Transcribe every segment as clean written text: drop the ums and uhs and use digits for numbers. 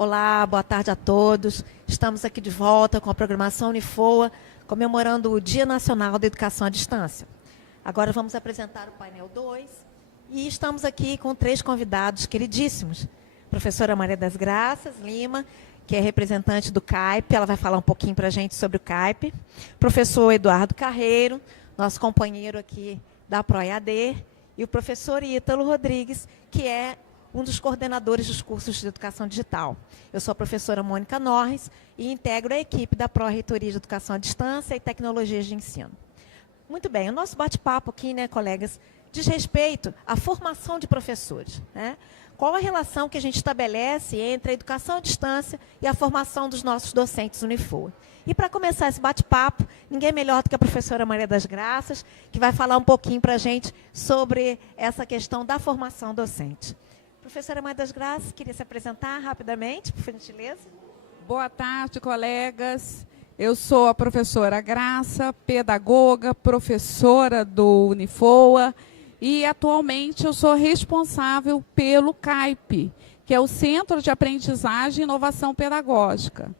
Olá, boa tarde a todos. Estamos aqui de volta com a programação Unifoa, comemorando o Dia Nacional da Educação à Distância. Agora vamos apresentar o painel 2 e estamos aqui com 3 convidados queridíssimos. Professora Maria das Graças Lima, que é representante do CAIP, ela vai falar um pouquinho para a gente sobre o CAIP. Professor Eduardo Carreiro, nosso companheiro aqui da ProEAD, e o professor Ítalo Rodrigues, que é um dos coordenadores dos cursos de educação digital. Eu sou a professora Mônica Norris e integro a equipe da Pró-Reitoria de Educação à Distância e Tecnologias de Ensino. Muito bem, o nosso bate-papo aqui, né, colegas, diz respeito à formação de professores, né? Qual a relação que a gente estabelece entre a educação à distância e a formação dos nossos docentes Unifoa? E para começar esse bate-papo, ninguém melhor do que a professora Maria das Graças, que vai falar um pouquinho para a gente sobre essa questão da formação docente. Professora Maria das Graças, queria se apresentar rapidamente, por gentileza. Boa tarde, colegas. Eu sou a professora Graça, pedagoga, professora do Unifoa, e atualmente eu sou responsável pelo CAIP, que é o Centro de Aprendizagem e Inovação Pedagógica.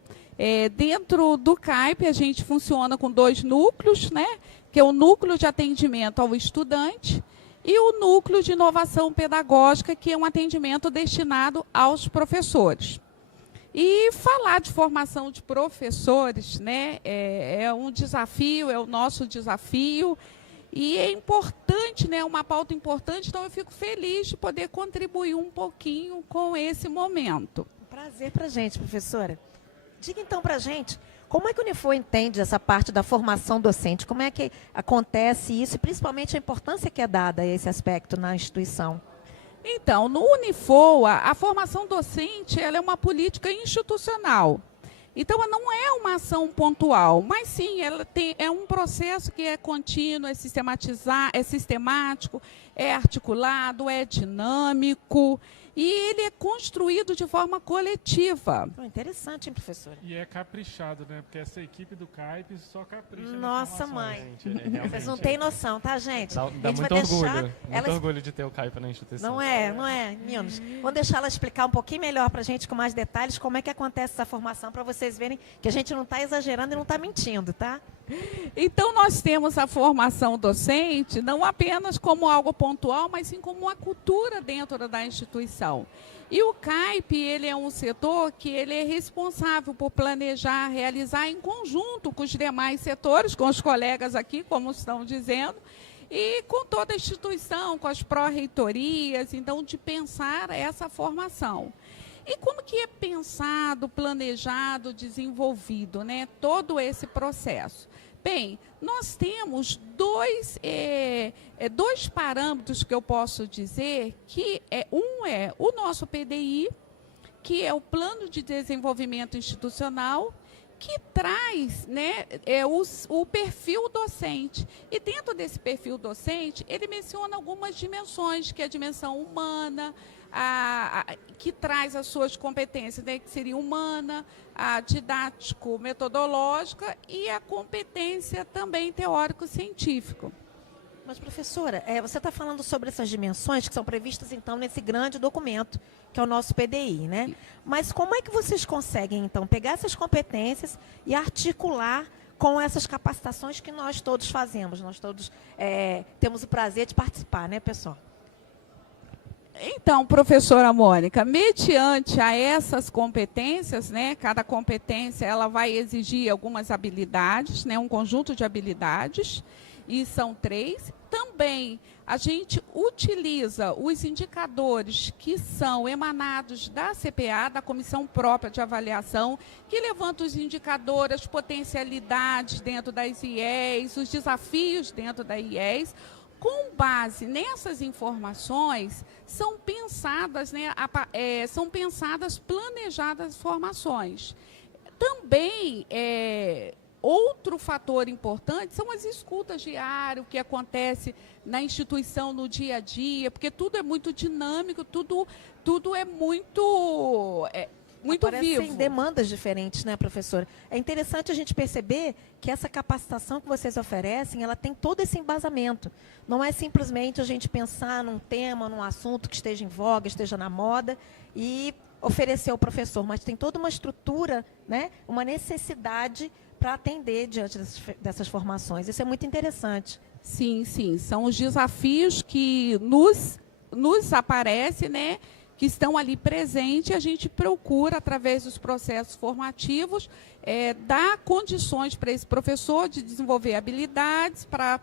Dentro do CAIP a gente funciona com 2 núcleos, né? Que é o núcleo de atendimento ao estudante e o núcleo de inovação pedagógica, que é um atendimento destinado aos professores. E falar de formação de professores, né, é um desafio, é o nosso desafio, e é importante, né, uma pauta importante, então eu fico feliz de poder contribuir um pouquinho com esse momento. Prazer para a gente, professora. Diga então para a gente, como é que o Unifoa entende essa parte da formação docente? Como é que acontece isso e principalmente a importância que é dada a esse aspecto na instituição? Então, no Unifoa, a formação docente ela é uma política institucional. Então, ela não é uma ação pontual, mas sim, é um processo que é contínuo, é sistemático, é articulado, é dinâmico. E ele é construído de forma coletiva. Interessante, hein, professora? E é caprichado, né? Porque essa equipe do CAIP só capricha. Nossa, mãe. Gente, vocês não têm noção, tá, gente? Dá muito orgulho. Muito orgulho de ter o CAIP na instituição. Não é, meninos? Vamos deixar ela explicar um pouquinho melhor para a gente, com mais detalhes, como é que acontece essa formação, para vocês verem que a gente não está exagerando e não está mentindo, tá? Então, nós temos a formação docente não apenas como algo pontual, mas sim como uma cultura dentro da instituição. E o CAIP, ele é um setor que ele é responsável por planejar, realizar em conjunto com os demais setores, com os colegas aqui, como estão dizendo, e com toda a instituição, com as pró-reitorias, então, de pensar essa formação. E como que é pensado, planejado, desenvolvido, né, todo esse processo? Bem, nós temos dois parâmetros que eu posso dizer, que um é o nosso PDI, que é o Plano de Desenvolvimento Institucional, que traz, né, o perfil docente. E dentro desse perfil docente, ele menciona algumas dimensões, que é a dimensão humana, que traz as suas competências, né, que seria humana, a didático-metodológica e a competência também teórico-científica. Mas, professora, você está falando sobre essas dimensões que são previstas, então, nesse grande documento, que é o nosso PDI, né? Mas como é que vocês conseguem, então, pegar essas competências e articular com essas capacitações que nós todos fazemos? Nós todos temos o prazer de participar, né, pessoal? Então, professora Mônica, mediante a essas competências, né, cada competência ela vai exigir algumas habilidades, né, um conjunto de habilidades, e são 3. Também a gente utiliza os indicadores que são emanados da CPA, da Comissão Própria de Avaliação, que levanta os indicadores, as potencialidades dentro das IES, os desafios dentro da IES. Com base nessas informações, são pensadas, né, planejadas formações. Também, outro fator importante são as escutas diárias, o que acontece na instituição no dia a dia, porque tudo é muito dinâmico, tudo é muito Aparecem vivo. demandas diferentes, né, professora? É interessante a gente perceber que essa capacitação que vocês oferecem, ela tem todo esse embasamento. Não é simplesmente a gente pensar num tema, num assunto que esteja em voga, esteja na moda, e oferecer ao professor, mas tem toda uma estrutura, né, uma necessidade para atender diante dessas formações. Isso é muito interessante. Sim, sim. São os desafios que nos aparecem, né, que estão ali presentes, e a gente procura, através dos processos formativos, dar condições para esse professor de desenvolver habilidades, para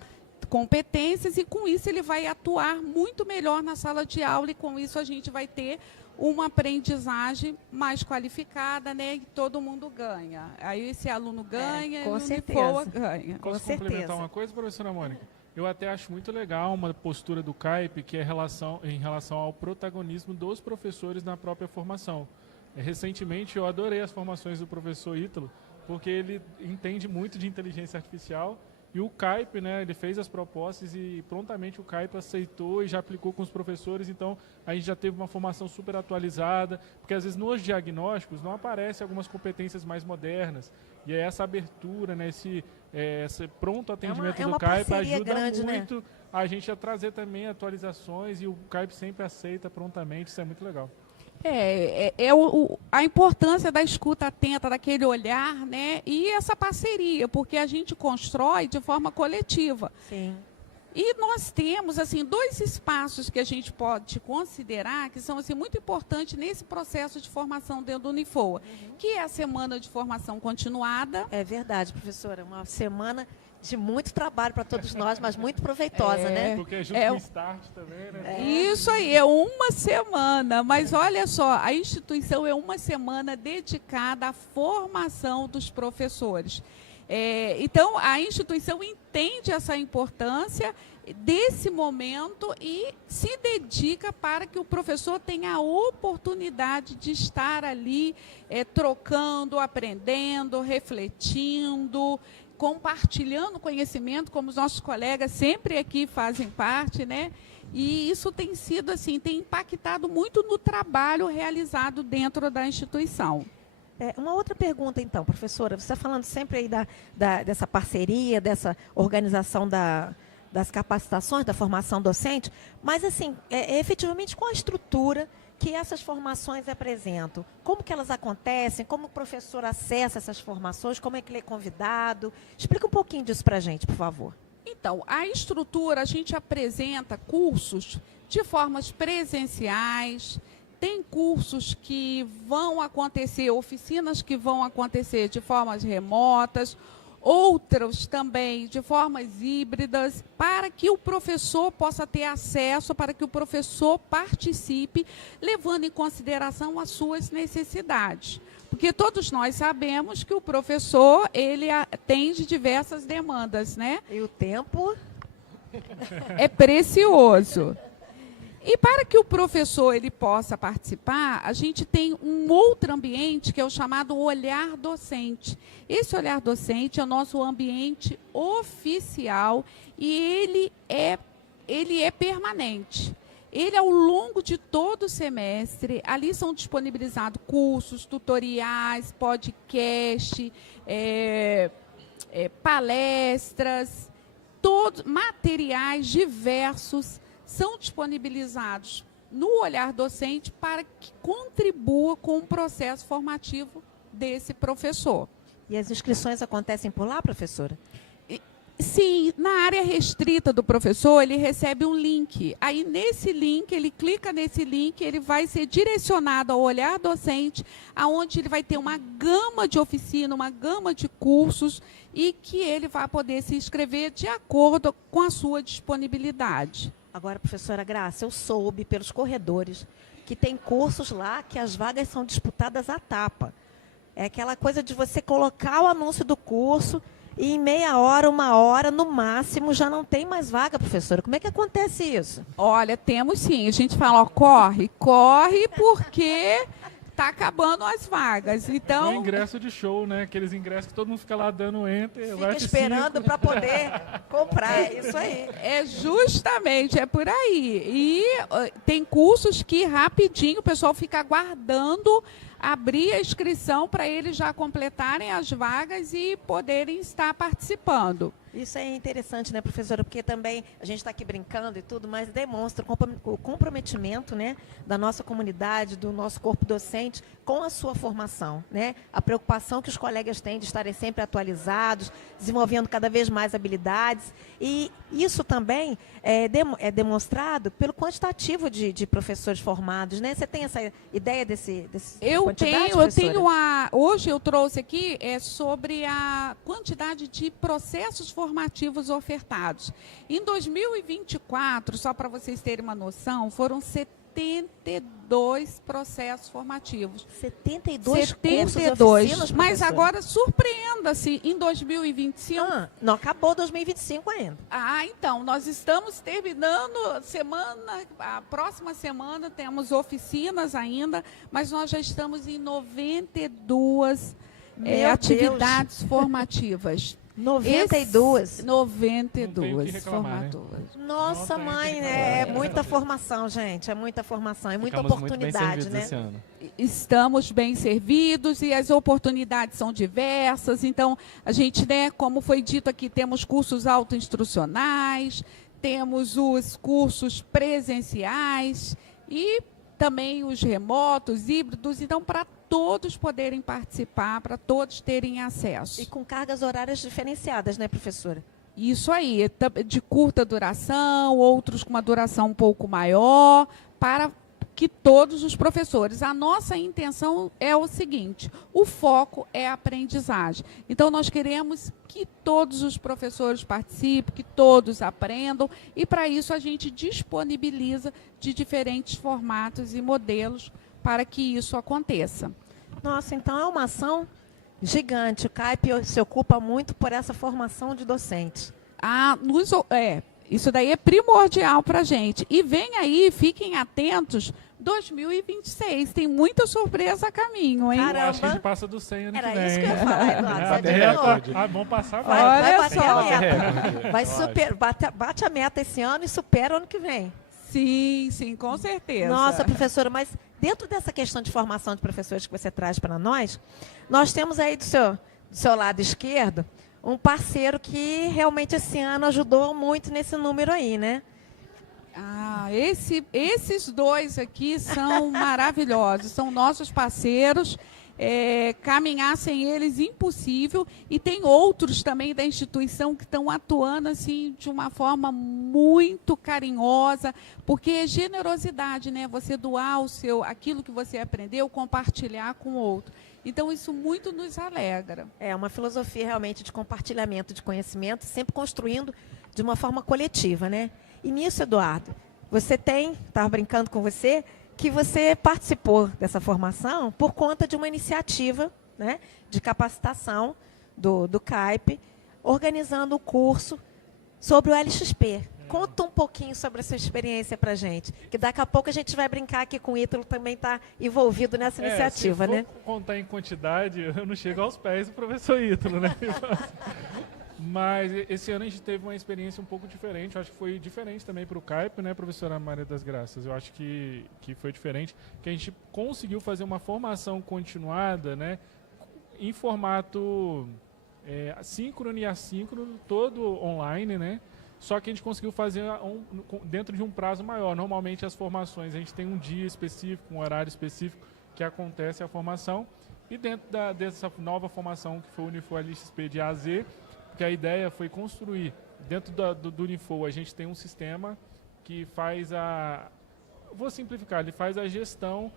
competências, e com isso ele vai atuar muito melhor na sala de aula, e com isso a gente vai ter uma aprendizagem mais qualificada, né, e todo mundo ganha. Aí esse aluno ganha e o Unifoa ganha. Posso complementar uma coisa, professora Mônica? Eu até acho muito legal uma postura do CAIP, que é em relação ao protagonismo dos professores na própria formação. Recentemente eu adorei as formações do professor Ítalo, porque ele entende muito de inteligência artificial, e o CAIP, né, ele fez as propostas e prontamente o CAIP aceitou e já aplicou com os professores. Então a gente já teve uma formação super atualizada, porque às vezes nos diagnósticos não aparecem algumas competências mais modernas, e é essa abertura, né, esse pronto atendimento do CAIP ajuda grande, muito, né, a gente a trazer também atualizações, e o CAIP sempre aceita prontamente. Isso é muito legal. A importância da escuta atenta, daquele olhar, né, e essa parceria, porque a gente constrói de forma coletiva. Sim. E nós temos, assim, 2 espaços que a gente pode considerar que são, assim, muito importantes nesse processo de formação dentro do Unifoa, que é a Semana de Formação Continuada. É verdade, professora. Uma semana de muito trabalho para todos nós, mas muito proveitosa, né? Porque junto com o Start também, né? Isso aí, é uma semana. Mas olha só, a instituição é uma semana dedicada à formação dos professores. Então, a instituição entende essa importância desse momento e se dedica para que o professor tenha a oportunidade de estar ali trocando, aprendendo, refletindo, compartilhando conhecimento, como os nossos colegas sempre aqui fazem parte, né? E isso tem sido, assim, tem impactado muito no trabalho realizado dentro da instituição. Uma outra pergunta, então, professora. Você está falando sempre aí dessa parceria, dessa organização das capacitações, da formação docente, mas, assim, efetivamente, qual a estrutura que essas formações apresentam? Como que elas acontecem? Como o professor acessa essas formações? Como é que ele é convidado? Explica um pouquinho disso para a gente, por favor. Então, a estrutura, a gente apresenta cursos de formas presenciais, tem cursos que vão acontecer, oficinas que vão acontecer de formas remotas, outros também de formas híbridas, para que o professor possa ter acesso, para que o professor participe, levando em consideração as suas necessidades. Porque todos nós sabemos que o professor, ele atende diversas demandas, né? E o tempo é precioso. E para que o professor ele possa participar, a gente tem um outro ambiente que é o chamado olhar docente. Esse olhar docente é o nosso ambiente oficial e ele é permanente. Ele, ao longo de todo o semestre, ali são disponibilizados cursos, tutoriais, podcast, palestras, todos materiais diversos são disponibilizados no olhar docente para que contribua com o processo formativo desse professor. E as inscrições acontecem por lá, professora? Sim, na área restrita do professor, ele recebe um link. Aí, nesse link, ele clica nesse link, ele vai ser direcionado ao olhar docente, aonde ele vai ter uma gama de oficina, uma gama de cursos, e que ele vai poder se inscrever de acordo com a sua disponibilidade. Agora, professora Graça, eu soube pelos corredores que tem cursos lá que as vagas são disputadas à tapa. É aquela coisa de você colocar o anúncio do curso e em meia hora, 1 hora, no máximo, já não tem mais vaga, professora. Como é que acontece isso? Olha, temos sim. A gente fala, ó, corre porque está acabando as vagas. Então, é um ingresso de show, né? Aqueles ingressos que todo mundo fica lá dando enter. Fica esperando para poder comprar, é isso aí. É justamente, é por aí. E tem cursos que rapidinho o pessoal fica aguardando abrir a inscrição para eles já completarem as vagas e poderem estar participando. Isso é interessante, né, professora? Porque também a gente está aqui brincando e tudo, mas demonstra o comprometimento, né, da nossa comunidade, do nosso corpo docente com a sua formação, né? A preocupação que os colegas têm de estarem sempre atualizados, desenvolvendo cada vez mais habilidades. E isso também é demonstrado pelo quantitativo de professores formados, né? Você tem essa ideia desse Eu quantidade, tenho hoje eu trouxe aqui sobre a quantidade de processos formativos ofertados. Em 2024, só para vocês terem uma noção, foram 72 processos formativos. 72 cursos e 72. oficinas, Mas professora? agora surpreenda-se, em 2025. Não acabou 2025 ainda. Então, nós estamos terminando a próxima semana temos oficinas ainda, mas nós já estamos em 92 Meu atividades formativas. 92. 92 reclamar, né? formaturas. Nossa, Não tem mãe, que né? É reclamar. muita formação, gente. É muita formação, é muita Ficamos muito bem oportunidade, servidos né? esse ano. Estamos bem servidos e as oportunidades são diversas. Então, a gente, né, como foi dito aqui, temos cursos autoinstrucionais, temos os cursos presenciais e também os remotos, híbridos. Então, para todos poderem participar, para todos terem acesso. E com cargas horárias diferenciadas, né, professora? Isso aí, de curta duração, outros com uma duração um pouco maior, para que todos os professores. A nossa intenção é o seguinte, o foco é a aprendizagem. Então, nós queremos que todos os professores participem, que todos aprendam, e para isso a gente disponibiliza de diferentes formatos e modelos para que isso aconteça. Nossa, então é uma ação gigante. O CAIP se ocupa muito por essa formação de docentes. Isso daí é primordial para a gente. E vem aí, fiquem atentos, 2026. Tem muita surpresa a caminho, hein? Caramba. Eu acho que a gente passa do 100 ano Era que vem. isso que eu ia falar, Eduardo. Você Até adivinhou? vamos passar Vai, agora. vai Olha bater só. a meta. Recorde, Vai eu acho. bate a meta esse ano e supera o ano que vem. Sim, com certeza. Nossa, professora, mas dentro dessa questão de formação de professores que você traz para nós temos aí do seu lado esquerdo um parceiro que realmente esse ano ajudou muito nesse número aí, né? Esses dois aqui são maravilhosos, são nossos parceiros. Caminhar sem eles impossível, e tem outros também da instituição que estão atuando assim de uma forma muito carinhosa, porque é generosidade, né? Você doar aquilo que você aprendeu, compartilhar com o outro. Então isso muito nos alegra. É uma filosofia realmente de compartilhamento de conhecimento, sempre construindo de uma forma coletiva, né? E nisso, Eduardo, estava brincando com você, que você participou dessa formação por conta de uma iniciativa, né, de capacitação do CAIP, organizando o curso sobre o LXP. Conta um pouquinho sobre essa experiência para a gente, que daqui a pouco a gente vai brincar aqui com o Ítalo, também está envolvido nessa iniciativa, se for né? contar em quantidade, eu não chego aos pés do professor Ítalo, né? Mas esse ano a gente teve uma experiência um pouco diferente. Eu acho que foi diferente também para o CAIP, né, professora Maria das Graças? Eu acho que foi diferente, que a gente conseguiu fazer uma formação continuada, né, em formato síncrono e assíncrono, todo online, né? Só que a gente conseguiu fazer dentro de um prazo maior. Normalmente as formações, a gente tem um dia específico, um horário específico que acontece a formação. E dentro dessa nova formação, que foi o Unifor LXP de A a Z, que a ideia foi construir, dentro do Unifor, a gente tem um sistema que faz vou simplificar, ele faz a gestão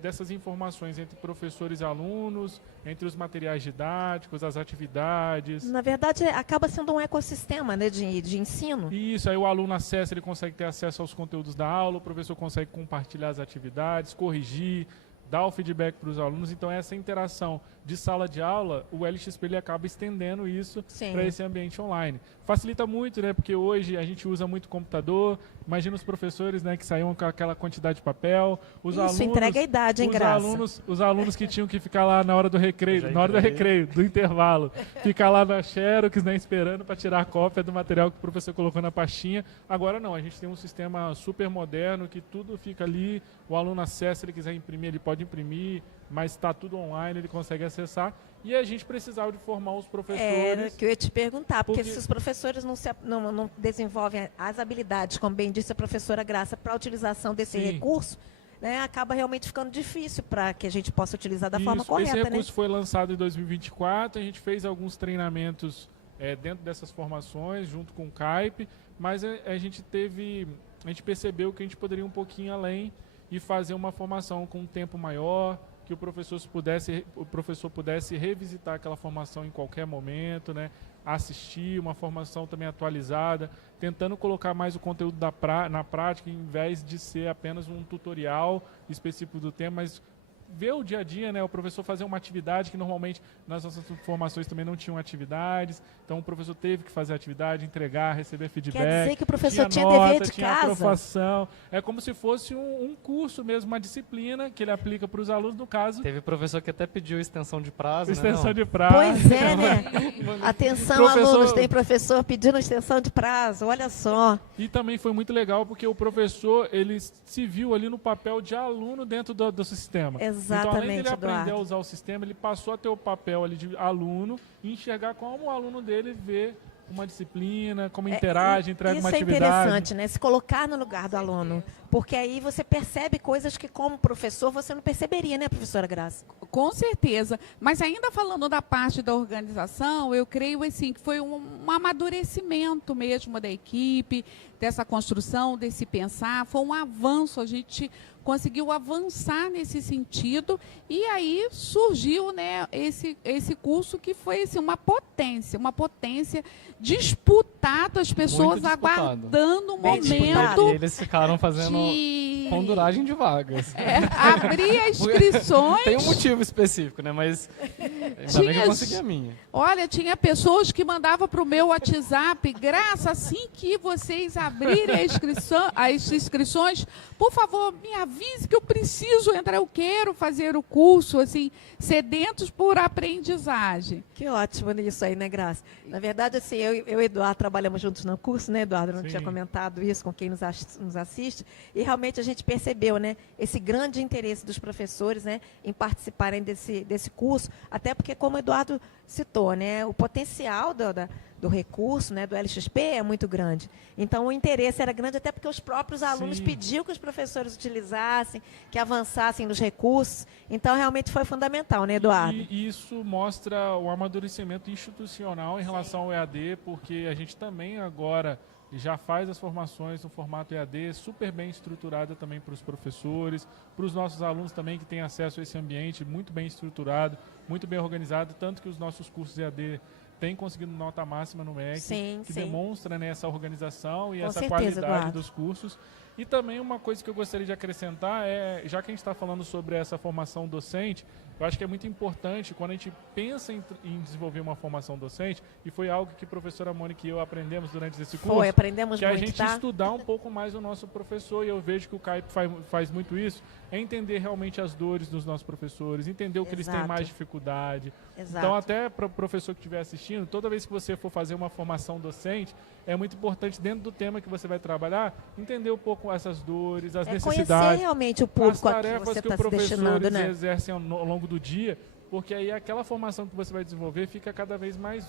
dessas informações entre professores e alunos, entre os materiais didáticos, as atividades. Na verdade, acaba sendo um ecossistema, né, de ensino. Isso, aí o aluno acessa, ele consegue ter acesso aos conteúdos da aula, o professor consegue compartilhar as atividades, corrigir, dar o feedback para os alunos. Então, essa interação de sala de aula, o LXP ele acaba estendendo isso para esse ambiente online. Facilita muito, né? Porque hoje a gente usa muito computador. Imagina os professores, né, que saíam com aquela quantidade de papel. Isso, entrega a idade, hein, Graça? Os alunos que tinham que ficar lá na hora do recreio, do intervalo, ficar lá na Xerox, né, esperando para tirar a cópia do material que o professor colocou na pastinha. Agora não, a gente tem um sistema super moderno que tudo fica ali, o aluno acessa, se ele quiser imprimir, ele pode imprimir, mas está tudo online, ele consegue acessar. e a gente precisava de formar os professores. Era que eu ia te perguntar, porque Porque- se os professores não desenvolvem as habilidades, como bem disse a professora Graça, para a utilização desse Sim. recurso, né, acaba realmente ficando difícil para que a gente possa utilizar da forma Esse correta, né? recurso foi lançado em 2024, a gente fez alguns treinamentos dentro dessas formações, junto com o CAIP, mas a gente percebeu que a gente poderia ir um pouquinho além e fazer uma formação com um tempo maior, que o professor pudesse revisitar aquela formação em qualquer momento, né? Assistir uma formação também atualizada, tentando colocar mais o conteúdo na prática, em vez de ser apenas um tutorial específico do tema, mas ver o dia a dia, né? O professor fazer uma atividade que normalmente nas nossas formações também não tinham atividades, então o professor teve que fazer a atividade, entregar, receber feedback. Quer dizer que o professor tinha nota, dever de tinha casa? aprovação. É como se fosse um curso mesmo, uma disciplina que ele aplica para os alunos, no caso. Teve professor que até pediu extensão de prazo, Extensão né? de prazo. Pois é, né? Atenção, Professor- alunos, tem professor pedindo extensão de prazo, olha só. E também foi muito legal porque o professor, ele se viu ali no papel de aluno dentro do sistema. Então, além Exatamente, dele aprender a Eduardo. usar o sistema, ele passou a ter o papel ali de aluno e enxergar como o aluno dele vê uma disciplina, como interage, entrega uma Isso é atividade. interessante, né? Se colocar no lugar do aluno. Porque aí você percebe coisas que, como professor, você não perceberia, né, professora Graça? Com certeza. Mas ainda falando da parte da organização, eu creio assim, que foi um amadurecimento mesmo da equipe, dessa construção, desse pensar. Foi um avanço, a gente conseguiu avançar nesse sentido e aí surgiu, né, esse curso que foi assim, uma potência disputado, as pessoas Muito disputado. aguardando o Bem disputado. momento E eles ficaram fazendo de ponduragem de vagas. abrir as inscrições. Tem um motivo específico, né? Mas ainda bem que eu consegui a minha. Olha, tinha pessoas que mandavam para o meu WhatsApp, Graça, assim que vocês abrirem as inscrições, por favor, me avise que eu preciso entrar, eu quero fazer o curso, assim, sedentos por aprendizagem. Que ótimo isso aí, né, Graça? Na verdade, assim, eu e o Eduardo trabalhamos juntos no curso, né, Eduardo? Eu não Sim. tinha comentado isso com quem nos assiste. E realmente a gente percebeu, né, esse grande interesse dos professores, né, em participarem desse curso. Até porque, como o Eduardo citou, né, o potencial do recurso, né, do LXP é muito grande. Então, o interesse era grande, até porque os próprios alunos Sim. pediam que os professores utilizassem, que avançassem nos recursos. Então, realmente foi fundamental, né, Eduardo? E isso mostra o amadurecimento institucional em relação ao EAD, porque a gente também agora já faz as formações no formato EAD, super bem estruturada também para os professores, para os nossos alunos também que têm acesso a esse ambiente muito bem estruturado, muito bem organizado, tanto que os nossos cursos EAD têm conseguido nota máxima no MEC, Sim, que sim. demonstra, né, essa organização e Com essa certeza, qualidade Eduardo. dos cursos. E também uma coisa que eu gostaria de acrescentar é, já que a gente está falando sobre essa formação docente, eu acho que é muito importante quando a gente pensa em desenvolver uma formação docente, e foi algo que a professora Mônica e eu aprendemos durante esse curso, Foi, aprendemos que a muito, gente tá? estudar um pouco mais o nosso professor, e eu vejo que o CAIP faz muito isso, é entender realmente as dores dos nossos professores, entender o que eles têm Exato. mais dificuldade. Exato. Então, até para o professor que estiver assistindo, toda vez que você for fazer uma formação docente, é muito importante, dentro do tema que você vai trabalhar, entender um pouco essas dores, as Conhecer necessidades, realmente o as público a que tarefas você que o está se professor destinando, né? exerce ao longo do dia, porque aí aquela formação que você vai desenvolver fica cada vez mais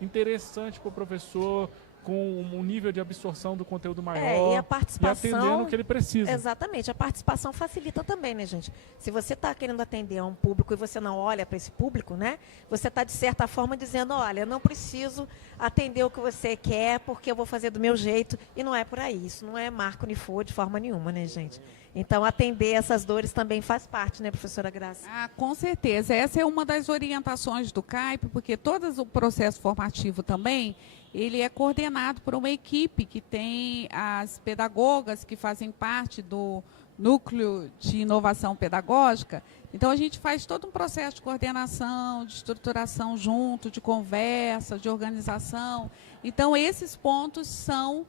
interessante para o professor, com um nível de absorção do conteúdo maior, E a participação... e atendendo o que ele precisa. Exatamente, a participação facilita também, né, gente? Se você está querendo atender a um público e você não olha para esse público, né? Você está, de certa forma, dizendo, olha, eu não preciso atender o que você quer porque eu vou fazer do meu jeito. E não é por aí, isso não é marco Unifor de forma nenhuma, né, gente? Então, atender essas dores também faz parte, né, professora Graça? Ah, com certeza. Essa é uma das orientações do CAIP, porque todo o processo formativo também, ele é coordenado por uma equipe que tem as pedagogas que fazem parte do núcleo de inovação pedagógica. Então, a gente faz todo um processo de coordenação, de estruturação junto, de conversa, de organização. Então, esses pontos são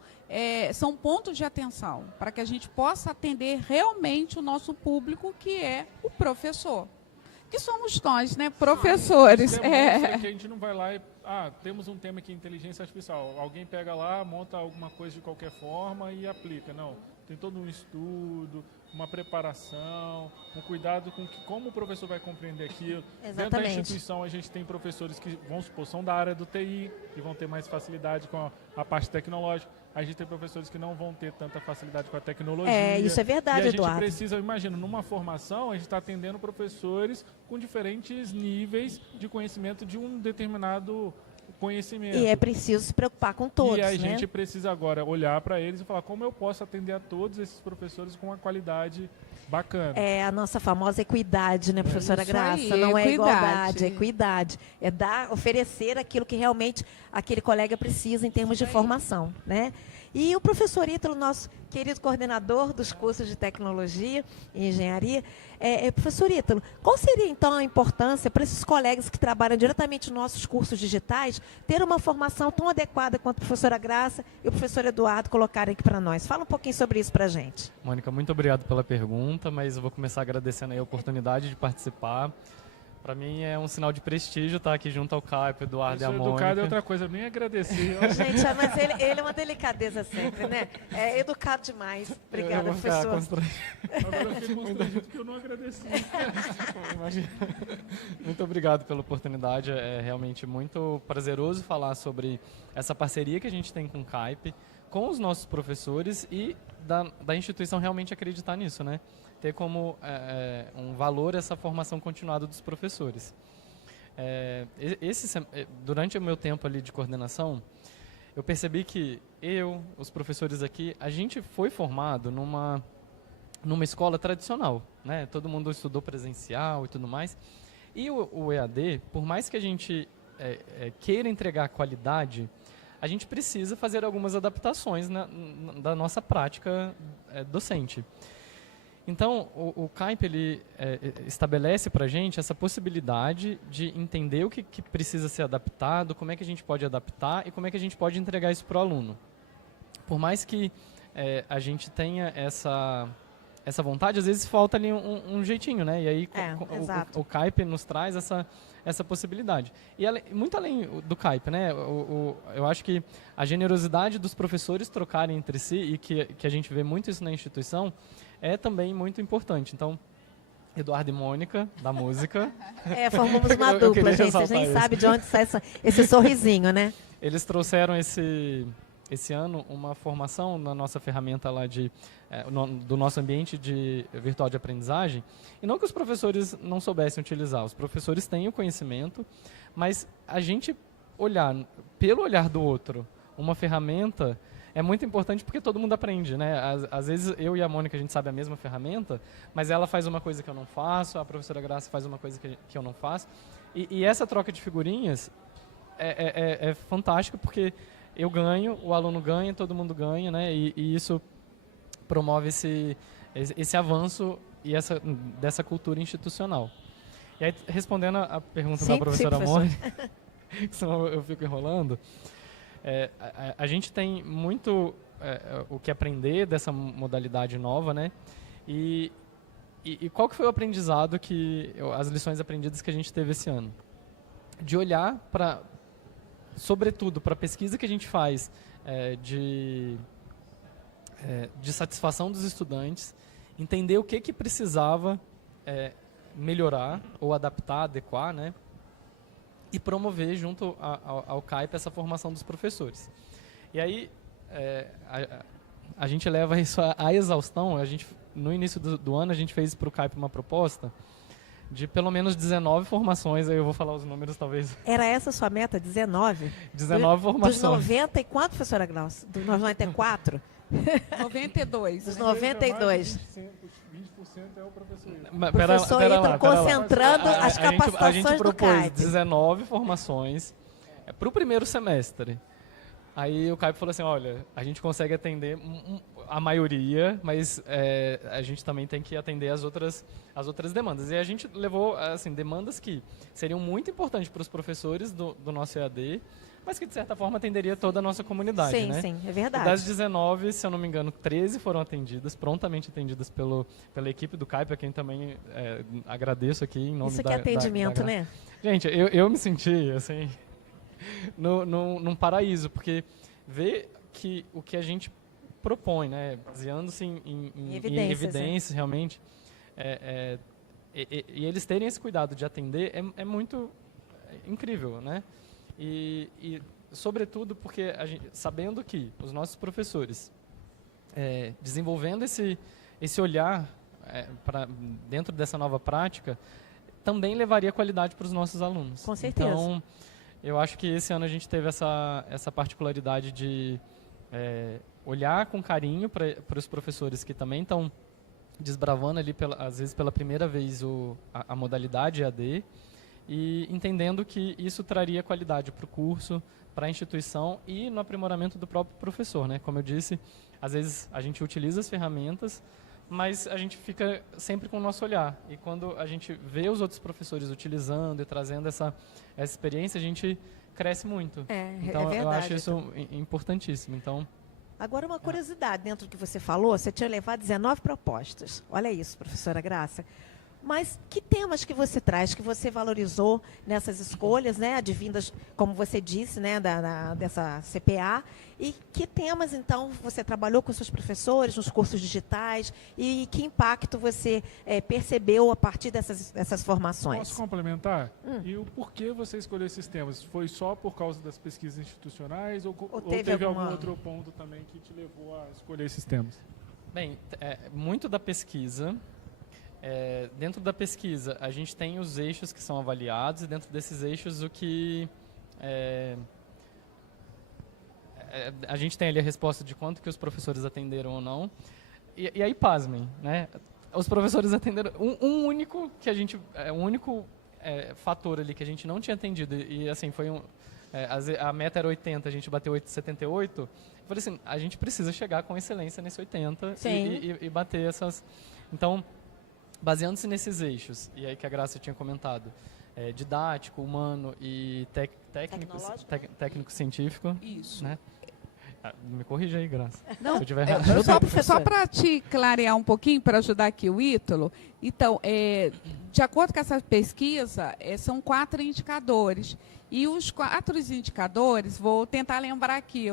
pontos de atenção para que a gente possa atender realmente o nosso público, que é o professor. Que somos nós, né, professores. Isso demonstra que a gente não vai lá e temos um tema aqui, inteligência artificial. Alguém pega lá, monta alguma coisa de qualquer forma e aplica. Não, tem todo um estudo, uma preparação, um cuidado com como o professor vai compreender aquilo. Exatamente. Dentro da instituição, a gente tem professores que, vamos supor, são da área do TI, que vão ter mais facilidade com a parte tecnológica. A gente tem professores que não vão ter tanta facilidade com a tecnologia. Isso é verdade, e a Eduardo. gente precisa, imagina, numa formação, a gente está atendendo professores com diferentes níveis de conhecimento de um determinado conhecimento. E é preciso se preocupar com todos, E a né? gente precisa agora olhar para eles e falar como eu posso atender a todos esses professores com uma qualidade bacana. É a nossa famosa equidade, né, professora Isso Graça? aí, Não é equidade. igualdade, é equidade. É oferecer aquilo que realmente aquele colega precisa em termos de formação, né? E o professor Ítalo, nosso querido coordenador dos cursos de tecnologia e engenharia, professor Ítalo, qual seria então a importância para esses colegas que trabalham diretamente nos nossos cursos digitais ter uma formação tão adequada quanto a professora Graça e o professor Eduardo colocaram aqui para nós? Fala um pouquinho sobre isso para a gente. Mônica, muito obrigado pela pergunta, mas eu vou começar agradecendo aí a oportunidade de participar. Para mim é um sinal de prestígio estar aqui junto ao Caio, Eduardo e a Mônica. Educado é outra coisa, eu nem agradeci. Gente, mas ele é uma delicadeza sempre, né? É educado demais. Obrigada, professor. Agora eu fiquei constrangido porque eu não agradeci. Imagina. Muito obrigado pela oportunidade. É realmente muito prazeroso falar sobre essa parceria que a gente tem com o CAIP, com os nossos professores e da instituição realmente acreditar nisso, né? Ter como um valor essa formação continuada dos professores. Durante o meu tempo ali de coordenação, eu percebi que os professores aqui, a gente foi formado numa escola tradicional, né? Todo mundo estudou presencial e tudo mais. E o EAD, por mais que a gente queira entregar qualidade, a gente precisa fazer algumas adaptações da nossa prática docente. Então, o CAIP ele estabelece para a gente essa possibilidade de entender o que precisa ser adaptado, como é que a gente pode adaptar e como é que a gente pode entregar isso para o aluno. Por mais que a gente tenha essa vontade, às vezes falta ali um jeitinho, né? E aí o CAIP nos traz essa possibilidade. E muito além do CAIP, né? Eu acho que a generosidade dos professores trocarem entre si, e que a gente vê muito isso na instituição, é também muito importante. Então, Eduardo e Mônica, da música. Formamos uma dupla, gente. Vocês nem sabem de onde sai esse sorrisinho, né? Eles trouxeram esse ano uma formação na nossa ferramenta lá do nosso ambiente virtual de aprendizagem. E não que os professores não soubessem utilizar. Os professores têm o conhecimento, mas a gente pelo olhar do outro, uma ferramenta é muito importante porque todo mundo aprende, né? Às vezes eu e a Mônica, a gente sabe a mesma ferramenta, mas ela faz uma coisa que eu não faço, a professora Graça faz uma coisa que eu não faço. E essa troca de figurinhas é fantástica porque eu ganho, o aluno ganha, todo mundo ganha, né? E isso promove esse avanço e dessa cultura institucional. E aí, respondendo a pergunta da professora Mônica, senão eu fico enrolando, a gente tem muito o que aprender dessa modalidade nova, né? E qual que foi o aprendizado as lições aprendidas que a gente teve esse ano? De olhar sobretudo para a pesquisa que a gente faz de satisfação dos estudantes, entender o que precisava melhorar ou adaptar, adequar, né? E promover junto ao CAIP essa formação dos professores. E aí a gente leva isso à exaustão. No início do ano a gente fez para o CAIP uma proposta de pelo menos 19 formações, aí eu vou falar os números talvez. Era essa a sua meta, 19? 19 formações. Dos 90 e quanto, professora Glaucia? Dos 94? 92. Dos 92. 20% é o professor Ítalo. Professor Ítalo concentrando as capacitações a gente propôs do CAIP. 19 formações para o primeiro semestre. Aí o CAIP falou assim, olha, a gente consegue atender a maioria, mas a gente também tem que atender as outras demandas. E a gente levou assim, demandas que seriam muito importantes para os professores do nosso EAD, mas que de certa forma atenderia toda a nossa comunidade. Sim, né? sim, é verdade. Das 19, se eu não me engano, 13 foram prontamente atendidas pela equipe do CAIP, a quem também agradeço aqui em nome Isso que é atendimento, né? Gente, eu me senti assim num paraíso, porque ver que o que a gente propõe, né, baseando-se em evidências realmente, e eles terem esse cuidado de atender é muito incrível, né? E sobretudo porque sabendo que os nossos professores desenvolvendo esse olhar para dentro dessa nova prática, também levaria qualidade para os nossos alunos. Com certeza. Então, eu acho que esse ano a gente teve essa particularidade de olhar com carinho para os professores que também estão desbravando ali, às vezes pela primeira vez, a modalidade EAD, e entendendo que isso traria qualidade para o curso, para a instituição e no aprimoramento do próprio professor, né? Como eu disse, às vezes a gente utiliza as ferramentas, mas a gente fica sempre com o nosso olhar. E quando a gente vê os outros professores utilizando e trazendo essa experiência, a gente cresce muito. Então, verdade. eu acho isso importantíssimo. Então, Agora, uma curiosidade, dentro do que você falou, você tinha levado 19 propostas. Olha isso, professora Graça. Mas que temas que você traz, que você valorizou nessas escolhas, né, advindas, como você disse, né, dessa CPA, e que temas, então, você trabalhou com seus professores nos cursos digitais e que impacto você percebeu a partir dessas formações? Posso complementar? E o porquê você escolheu esses temas? Foi só por causa das pesquisas institucionais ou teve algum outro ponto também que te levou a escolher esses temas? Bem, muito da pesquisa. Dentro da pesquisa, a gente tem os eixos que são avaliados e dentro desses eixos o que a gente tem ali a resposta de quanto que os professores atenderam ou não. E aí, pasmem, né? Os professores atenderam um único fator ali que a gente não tinha atendido e assim foi a meta era 80, a gente bateu 78. Eu falei assim, a gente precisa chegar com excelência nesse 80 e bater essas. Então, baseando-se nesses eixos, e aí que a Graça tinha comentado, didático, humano e técnico-científico. Isso. Né? Me corrija aí, Graça. Não, se eu tiver errado. só para te clarear um pouquinho, para ajudar aqui o Ítalo. Então, de acordo com essa pesquisa, são 4 indicadores. E os 4 indicadores, vou tentar lembrar aqui.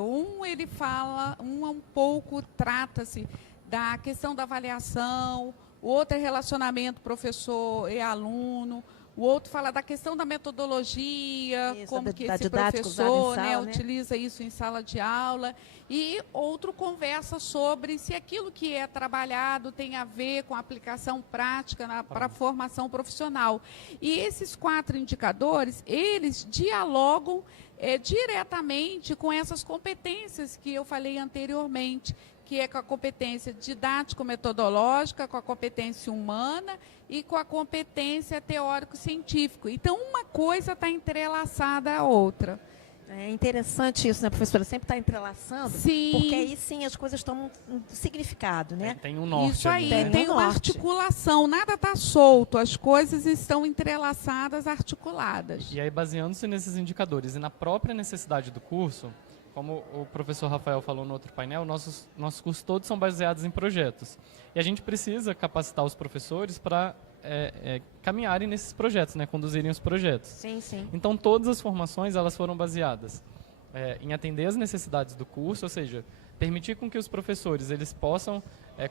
Ele fala, um pouco trata-se da questão da avaliação, o outro é relacionamento professor e aluno, o outro fala da questão da metodologia, isso, como que esse didática professor usada em sala, utiliza isso em sala de aula, e outro conversa sobre se aquilo que é trabalhado tem a ver com a aplicação prática para a formação profissional. E esses 4 indicadores, eles dialogam diretamente com essas competências que eu falei anteriormente, que é com a competência didático-metodológica, com a competência humana e com a competência teórico-científico. Então, uma coisa está entrelaçada à outra. É interessante isso, né, professora? Sempre está entrelaçando, Sim. Porque aí sim as coisas tomam um significado, né? Tem um norte. Isso aí, ali, né? tem uma articulação, nada está solto, as coisas estão entrelaçadas, articuladas. E aí, baseando-se nesses indicadores e na própria necessidade do curso, como o professor Rafael falou no outro painel, nossos cursos todos são baseados em projetos. E a gente precisa capacitar os professores para caminharem nesses projetos, né, conduzirem os projetos. Sim, sim. Então, todas as formações elas foram baseadas em atender as necessidades do curso, ou seja, permitir com que os professores eles possam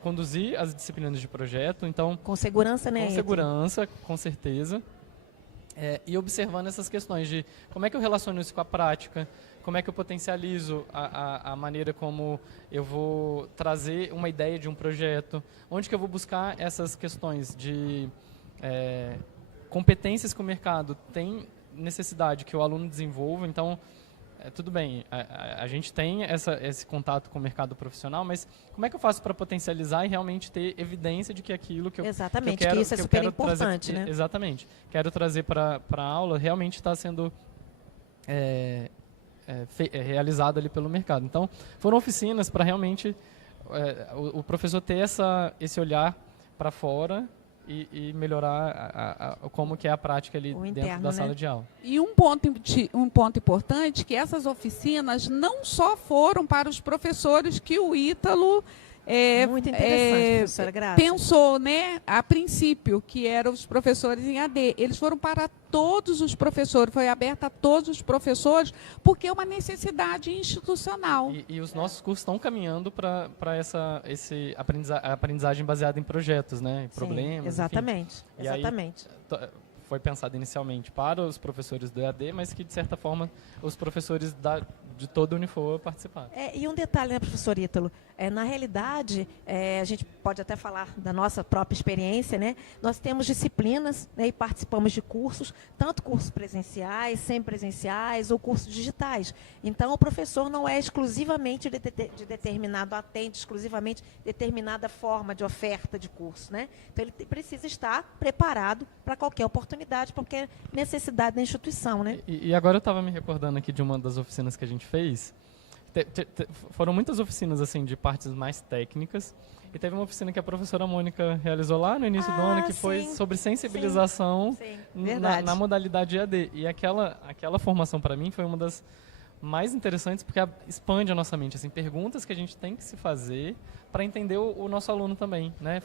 conduzir as disciplinas de projeto. Então, com segurança, né? Com segurança, com certeza. E observando essas questões de como é que eu relaciono isso com a prática, como é que eu potencializo a maneira como eu vou trazer uma ideia de um projeto, onde que eu vou buscar essas questões de competências que o mercado tem necessidade que o aluno desenvolva. Então, tudo bem, a gente tem esse contato com o mercado profissional, mas como é que eu faço para potencializar e realmente ter evidência de que aquilo que eu, exatamente, que eu quero, que isso é super importante, né? Exatamente. Quero trazer para a aula realmente está sendo realizado ali pelo mercado. Então, foram oficinas para realmente o professor ter esse olhar para fora e melhorar como que é a prática ali dentro da sala de aula. E um ponto importante que essas oficinas não só foram para os professores que o Ítalo Muito interessante, professora Graça. pensou, né, a princípio, que eram os professores em AD. Eles foram para todos os professores, foi aberta a todos os professores, porque é uma necessidade institucional. E os nossos cursos estão caminhando para essa aprendizagem baseada em projetos, né? Em problemas. Exatamente. Enfim. E aí, Exatamente. foi pensado inicialmente para os professores do EAD, mas que, de certa forma, os professores de toda a Unifoa participaram. E um detalhe, né, professor Ítalo? Na realidade, a gente pode até falar da nossa própria experiência, né? Nós temos disciplinas, né, e participamos de cursos, tanto cursos presenciais, semipresenciais ou cursos digitais. Então, o professor não é exclusivamente de determinado, atende exclusivamente determinada forma de oferta de curso, né? Então, ele precisa estar preparado para qualquer oportunidade, qualquer necessidade da instituição, né? E agora eu estava me recordando aqui de uma das oficinas que a gente fez. Foram muitas oficinas assim de partes mais técnicas. E teve uma oficina que a professora Mônica realizou lá no início do ano, que foi sobre sensibilização na modalidade EAD. E aquela formação, para mim, foi uma das mais interessantes, porque expande a nossa mente. Assim, perguntas que a gente tem que se fazer para entender o nosso aluno também, né?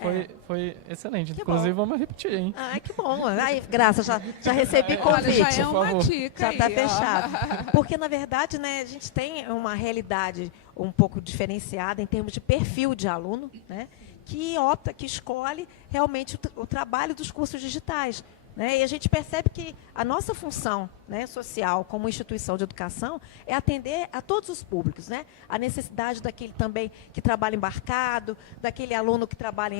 Foi excelente. Que Inclusive, bom. vamos repetir, hein? Que bom. Ai, Graça, já recebi convite. Olha, já é uma dica Já está aí, ó. fechado. Porque, na verdade, né, a gente tem uma realidade um pouco diferenciada em termos de perfil de aluno, né, que escolhe realmente o trabalho dos cursos digitais. Né? E a gente percebe que a nossa função, né, social como instituição de educação é atender a todos os públicos. Né? A necessidade daquele também que trabalha embarcado, daquele aluno que trabalha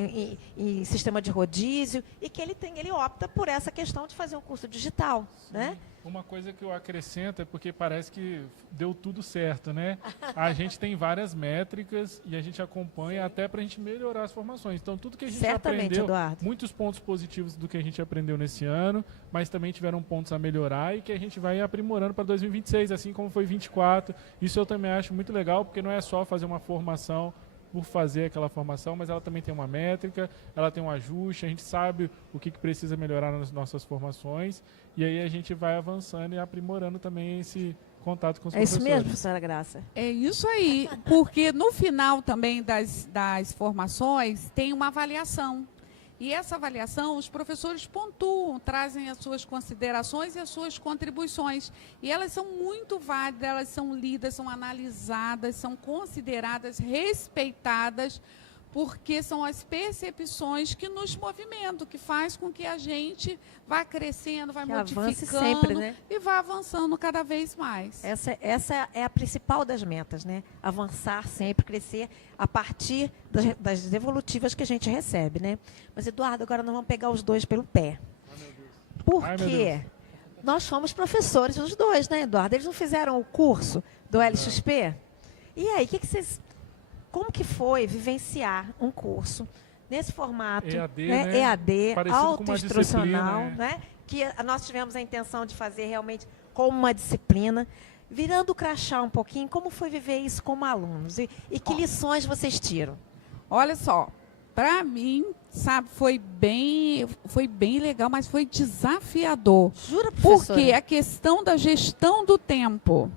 em sistema de rodízio, e que ele opta por essa questão de fazer um curso digital. Né? Uma coisa que eu acrescento é porque parece que deu tudo certo, né? A gente tem várias métricas e a gente acompanha até para a gente melhorar as formações. Então, tudo que a gente aprendeu, Eduardo. muitos pontos positivos do que a gente aprendeu nesse ano, mas também tiveram pontos a melhorar e que a gente vai aprimorando para 2026, assim como foi 24. Isso eu também acho muito legal, porque não é só fazer uma formação por fazer aquela formação, mas ela também tem uma métrica, ela tem um ajuste, a gente sabe o que precisa melhorar nas nossas formações, e aí a gente vai avançando e aprimorando também esse contato com os professores. É isso mesmo, professora Graça? É isso aí, porque no final também das formações tem uma avaliação. E essa avaliação, os professores pontuam, trazem as suas considerações e as suas contribuições. E elas são muito válidas, elas são lidas, são analisadas, são consideradas, respeitadas, porque são as percepções que nos movimentam, que faz com que a gente vá crescendo, vai modificando sempre, né? E vá avançando cada vez mais. Essa é a principal das metas, né? Avançar sempre, crescer a partir das devolutivas que a gente recebe, né? Mas, Eduardo, agora nós vamos pegar os dois pelo pé. Porque nós fomos professores os dois, né, Eduardo? Eles não fizeram o curso do LXP? E aí, como que foi vivenciar um curso nesse formato EAD, né? EAD, autoinstrucional, né? Que nós tivemos a intenção de fazer realmente como uma disciplina, virando o crachá um pouquinho, como foi viver isso como alunos? E que lições vocês tiram? Olha só, para mim, sabe, foi bem legal, mas foi desafiador. Jura, professora? Porque a questão da gestão do tempo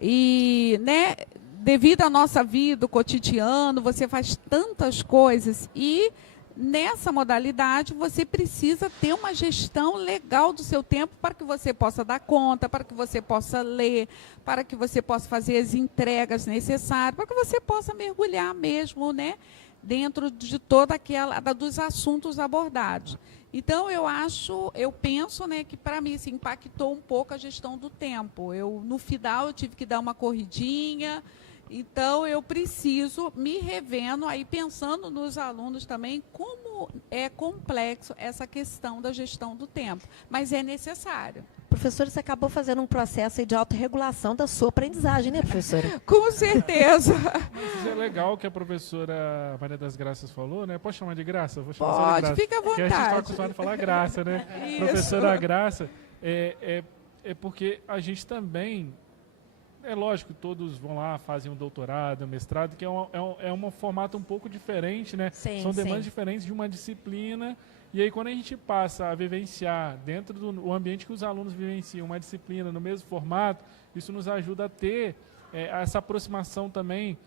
e, né, devido à nossa vida, o cotidiano, você faz tantas coisas e nessa modalidade você precisa ter uma gestão legal do seu tempo para que você possa dar conta, para que você possa ler, para que você possa fazer as entregas necessárias, para que você possa mergulhar mesmo, né, dentro de toda dos assuntos abordados. Então, eu penso, né, que para mim se impactou um pouco a gestão do tempo. No final, eu tive que dar uma corridinha. Então, eu preciso me revendo aí, pensando nos alunos também, como é complexo essa questão da gestão do tempo. Mas é necessário. Professora, você acabou fazendo um processo aí de autorregulação da sua aprendizagem, né, professora? Com certeza. Mas isso é legal que a professora Maria das Graças falou, né? Pode chamar de Graça? Vou chamar só de Pode, Graça. fica à Porque a gente está vontade. acostumado a falar Graça, né? Isso. Professora Graça, é porque a gente também... É lógico que todos vão lá, fazem um doutorado, um mestrado, que é um formato um pouco diferente, né? Sim, São demandas sim. diferentes de uma disciplina. E aí, quando a gente passa a vivenciar dentro do ambiente que os alunos vivenciam uma disciplina no mesmo formato, isso nos ajuda a ter essa aproximação também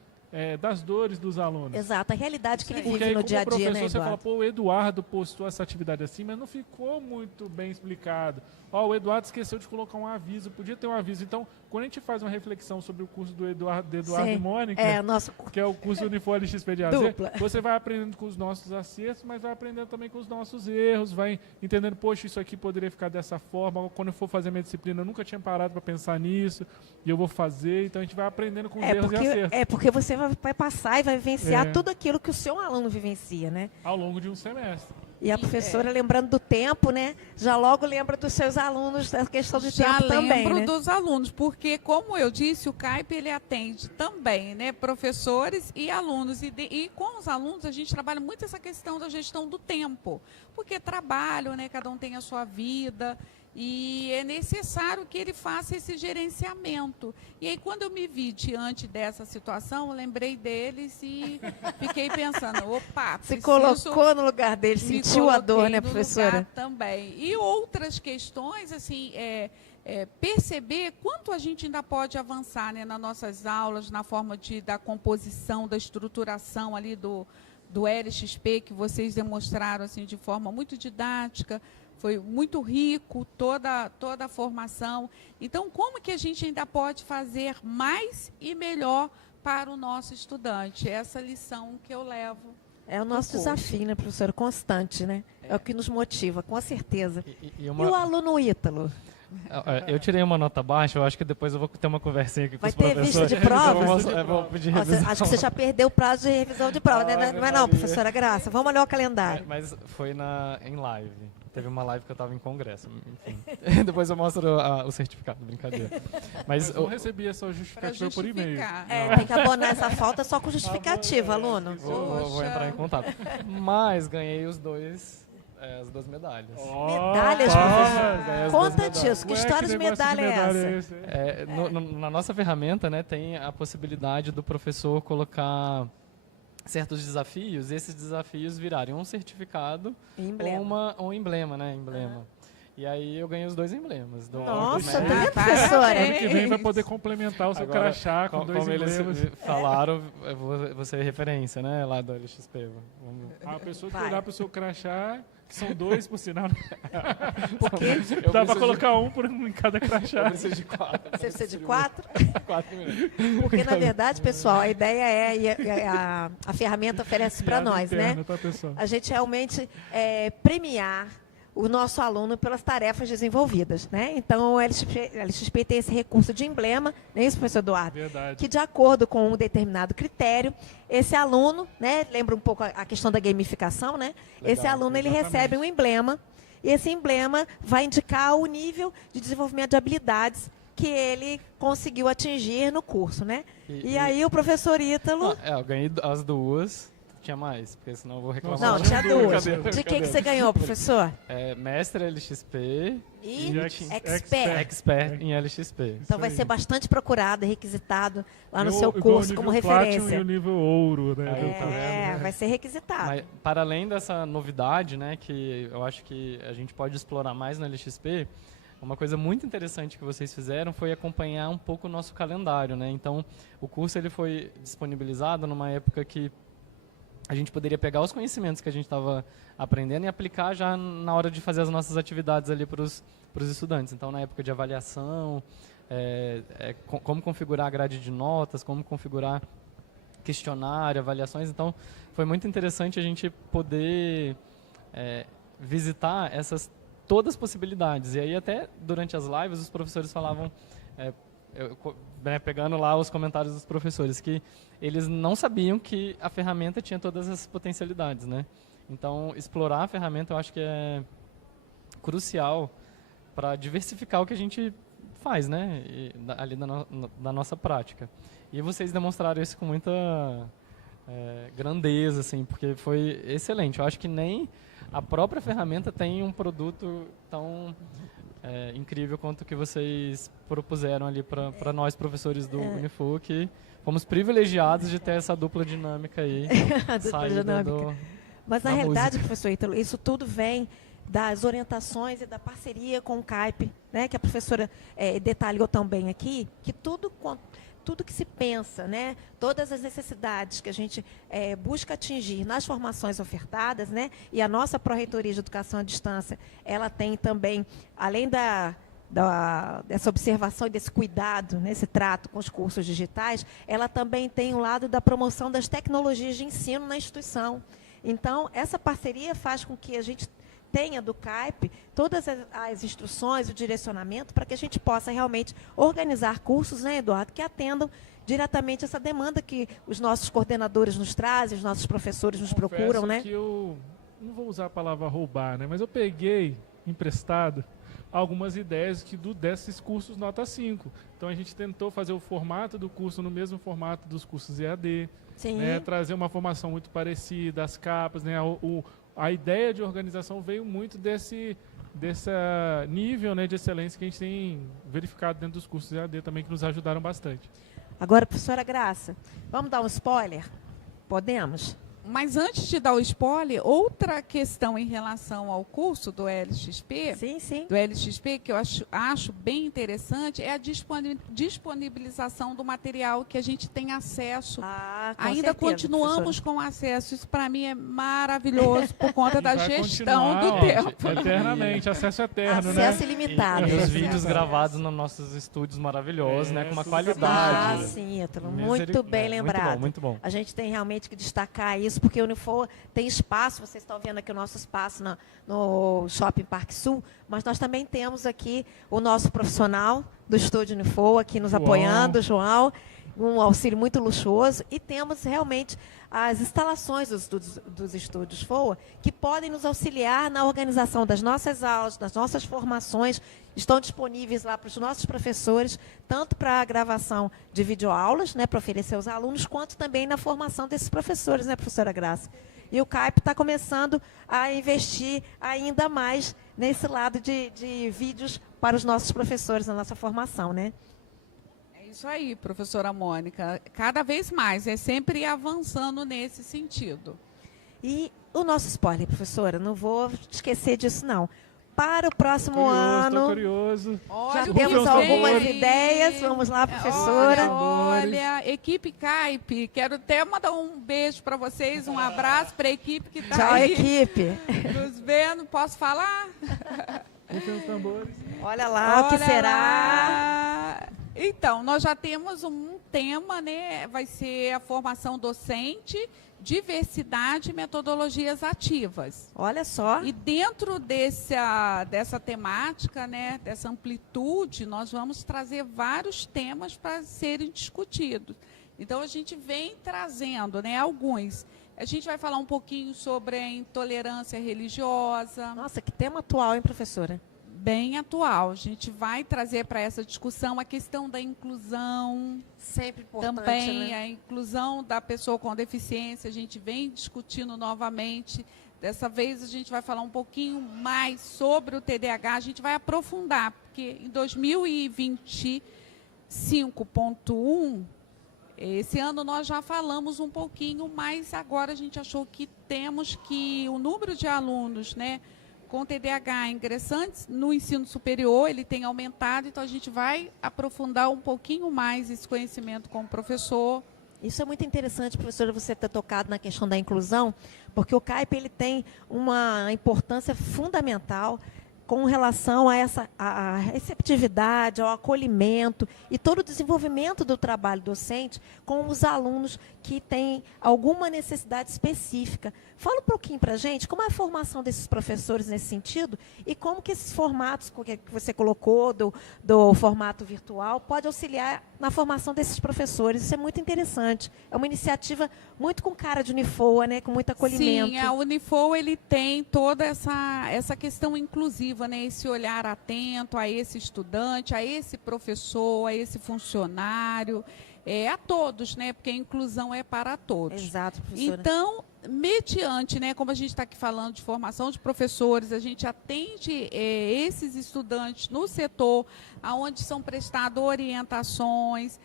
das dores dos alunos. Exato, a realidade que ele Porque vive aí, no como dia a dia, professor, né, você fala, Eduardo? pô, o Eduardo postou essa atividade assim, mas não ficou muito bem explicado. Ó, o Eduardo esqueceu de colocar um aviso, podia ter um aviso. Então, quando a gente faz uma reflexão sobre o curso do Eduardo Sim. e Mônica, É, nosso que é o curso Unifor LXP de AZ, Dupla. você vai aprendendo com os nossos acertos, mas vai aprendendo também com os nossos erros, vai entendendo, poxa, isso aqui poderia ficar dessa forma, quando eu for fazer minha disciplina, eu nunca tinha parado para pensar nisso, e eu vou fazer, então a gente vai aprendendo com os erros e acertos. porque você vai passar e vai vivenciar É. tudo aquilo que o seu aluno vivencia, né? Ao longo de um semestre. E a professora, lembrando do tempo, né? Já logo lembra dos seus alunos, da questão de Já tempo também, lembro né? dos alunos, porque, como eu disse, o CAIP ele atende também, né, professores e alunos. E com os alunos a gente trabalha muito essa questão da gestão do tempo, porque trabalho, né, cada um tem a sua vida. E é necessário que ele faça esse gerenciamento. E aí, quando eu me vi diante dessa situação, eu lembrei deles e fiquei pensando, opa, Se preciso colocou no lugar dele, me sentiu a dor, coloquei né, no professora? lugar também. E outras questões, assim, perceber quanto a gente ainda pode avançar, né, nas nossas aulas, na forma da composição, da estruturação ali do LXP, que vocês demonstraram assim, de forma muito didática. Foi muito rico toda a formação. Então, como que a gente ainda pode fazer mais e melhor para o nosso estudante? Essa lição que eu levo. É o nosso curso. desafio, né, professora? Constante, né? É o que nos motiva, com certeza. E E o aluno Ítalo? Eu tirei uma nota baixa, eu acho que depois eu vou ter uma conversinha aqui com Vai os ter professores. vista de prova? Eu vou pedir Ó, revisão. acho que você já perdeu o prazo de revisão de prova, né? Não é não, professora Graça? Vamos olhar o calendário. Mas foi em live. Teve uma live que eu estava em congresso, enfim. Depois eu mostro o certificado, brincadeira. Mas Eu recebi essa justificativa por e-mail. Tem que abonar essa falta só com justificativa, aluno. vou entrar em contato. Mas ganhei as duas medalhas. Medalhas, ganhei professor? as Conta duas medalhas. disso, que história de medalha é essa? Na nossa ferramenta, né, tem a possibilidade do professor colocar certos desafios, e esses desafios virarem um certificado Emblema. ou um emblema, né? Emblema. E aí eu ganhei os dois emblemas. Nossa, né? tá vendo, professora? Ano que vem vai poder complementar o seu Agora, crachá com dois como eles emblemas. falaram, eu vou ser referência, né? Lá do LXP. A pessoa que Vai. olhar pro seu crachá, que são dois, por sinal, Eu dá pra preciso colocar um em cada Eu crachá. preciso de 4. Você precisa de 4? 4 minutos. Porque, na verdade, pessoal, a ideia a ferramenta oferece para Piada nós, interna, né? tá, pessoal? A gente realmente premiar o nosso aluno pelas tarefas desenvolvidas, né? Então, o LXP tem esse recurso de emblema, não é isso, professor Eduardo? Verdade. Que, de acordo com um determinado critério, esse aluno, né, lembra um pouco a questão da gamificação, né? Legal, Esse aluno ele exatamente. recebe um emblema, e esse emblema vai indicar o nível de desenvolvimento de habilidades que ele conseguiu atingir no curso, né? E aí o professor Ítalo... Eu ganhei as duas. Tinha mais, porque senão eu vou reclamar. Não, Não, tinha duas. brincadeira, De que você ganhou, professor? Mestre LXP E E expert. Expert em LXP. Então vai aí. ser bastante procurado e requisitado lá no Igual- seu igual o curso nível como Platinum referência. E o nível ouro, né? Tá vendo, né? Vai ser requisitado. Mas, para além dessa novidade, né, que eu acho que a gente pode explorar mais no LXP, uma coisa muito interessante que vocês fizeram foi acompanhar um pouco o nosso calendário, né? Então, o curso ele foi disponibilizado numa época que a gente poderia pegar os conhecimentos que a gente estava aprendendo e aplicar já na hora de fazer as nossas atividades ali para os estudantes. Então, na época de avaliação, como configurar a grade de notas, como configurar questionário, avaliações. Então, foi muito interessante a gente poder visitar todas as possibilidades. E aí, até durante as lives, os professores falavam, pegando lá os comentários dos professores, que eles não sabiam que a ferramenta tinha todas essas potencialidades, né? Então, explorar a ferramenta eu acho que é crucial para diversificar o que a gente faz, né? Ali na nossa prática. E vocês demonstraram isso com muita grandeza, assim, porque foi excelente. Eu acho que nem a própria ferramenta tem um produto tão incrível quanto o que vocês propuseram ali para nós, professores do Unifor, que fomos privilegiados de ter essa dupla dinâmica aí. A dupla saída dinâmica. Mas, na da realidade, música. professor Ítalo, isso tudo vem das orientações e da parceria com o CAIP, né, que a professora detalhou também aqui, que tudo tudo que se pensa, né? Todas as necessidades que a gente busca atingir nas formações ofertadas, né? E a nossa Pró-Reitoria de Educação à Distância, ela tem também, além dessa observação e desse cuidado, nesse trato com os cursos digitais, ela também tem o lado da promoção das tecnologias de ensino na instituição. Então, essa parceria faz com que a gente tenha do CAIP todas as instruções, o direcionamento, para que a gente possa realmente organizar cursos, né, Eduardo, que atendam diretamente essa demanda que os nossos coordenadores nos trazem, os nossos professores nos procuram, né? Que eu não vou usar a palavra roubar, né, mas eu peguei emprestado algumas ideias desses cursos nota 5. Então, a gente tentou fazer o formato do curso no mesmo formato dos cursos EAD, né, trazer uma formação muito parecida, as capas, né, a ideia de organização veio muito desse nível, né, de excelência que a gente tem verificado dentro dos cursos EAD também, que nos ajudaram bastante. Agora, professora Graça, vamos dar um spoiler? Podemos? Mas antes de dar o spoiler, outra questão em relação ao curso do LXP, do LXP, que eu acho bem interessante, é a disponibilização do material que a gente tem acesso. Ainda certeza, continuamos com acesso. Isso, para mim, é maravilhoso por conta da gestão do tempo. Eternamente, acesso eterno, acesso ilimitado. E os vídeos gravados nos nossos estúdios maravilhosos, né, com uma qualidade. Sim, Ítalo, muito bem lembrado. Muito bom. A gente tem realmente que destacar isso, porque o Unifoa tem espaço, vocês estão vendo aqui o nosso espaço no Shopping Parque Sul, mas nós também temos aqui o nosso profissional do estúdio Unifoa aqui nos apoiando, João, um auxílio muito luxuoso, e temos realmente as instalações dos estúdios FOA, que podem nos auxiliar na organização das nossas aulas, das nossas formações, estão disponíveis lá para os nossos professores, tanto para a gravação de videoaulas, né, para oferecer aos alunos, quanto também na formação desses professores, né, professora Graça? E o CAIP está começando a investir ainda mais nesse lado de vídeos para os nossos professores na nossa formação, né? Isso aí, professora Mônica. Cada vez mais, é sempre avançando nesse sentido. E o nosso spoiler, professora, não vou esquecer disso, não. Para o próximo ano, estou curioso. Já temos algumas ideias. Vamos lá, professora. Olha, equipe CAIP, quero até mandar um beijo para vocês, um abraço para a equipe que está aí. Tchau, equipe. Nos vendo, posso falar? Rufem os tambores. Olha lá, o que será? Lá. Então, nós já temos um tema, né? Vai ser a formação docente, diversidade e metodologias ativas. Olha só. E dentro dessa temática, né, dessa amplitude, nós vamos trazer vários temas para serem discutidos. Então, a gente vem trazendo, né, alguns. A gente vai falar um pouquinho sobre a intolerância religiosa. Nossa, que tema atual, hein, professora? Bem atual. A gente vai trazer para essa discussão a questão da inclusão. Sempre importante, também, né? A inclusão da pessoa com deficiência. A gente vem discutindo novamente. Dessa vez a gente vai falar um pouquinho mais sobre o TDAH. A gente vai aprofundar, porque em 2025.1, esse ano nós já falamos um pouquinho, mas agora a gente achou que temos que o número de alunos, né, com TDAH ingressantes no ensino superior, ele tem aumentado, então a gente vai aprofundar um pouquinho mais esse conhecimento com o professor. Isso é muito interessante, professora, você ter tocado na questão da inclusão, porque o CAIP ele tem uma importância fundamental com relação a essa a receptividade, ao acolhimento e todo o desenvolvimento do trabalho docente com os alunos que têm alguma necessidade específica. Fala um pouquinho para a gente como é a formação desses professores nesse sentido e como que esses formatos que você colocou do formato virtual pode auxiliar na formação desses professores. Isso é muito interessante. É uma iniciativa muito com cara de Unifoa, né, com muito acolhimento. Sim, a Unifoa ele tem toda essa questão inclusiva, né, esse olhar atento a esse estudante, a esse professor, a esse funcionário, a todos, né, porque a inclusão é para todos. Exato, professora. Então, mediante, né, como a gente está aqui falando de formação de professores, a gente atende esses estudantes no setor, onde são prestadas orientações,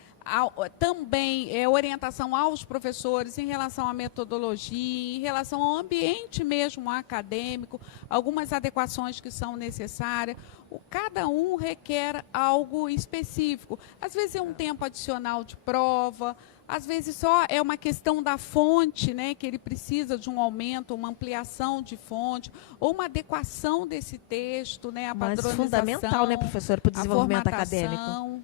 Também orientação aos professores em relação à metodologia, em relação ao ambiente mesmo acadêmico, algumas adequações que são necessárias. Cada um requer algo específico. Às vezes é um tempo adicional de prova, às vezes só é uma questão da fonte, né, que ele precisa de um aumento, uma ampliação de fonte, ou uma adequação desse texto, né, a padronização. Mas fundamental, né, professora, para o desenvolvimento acadêmico.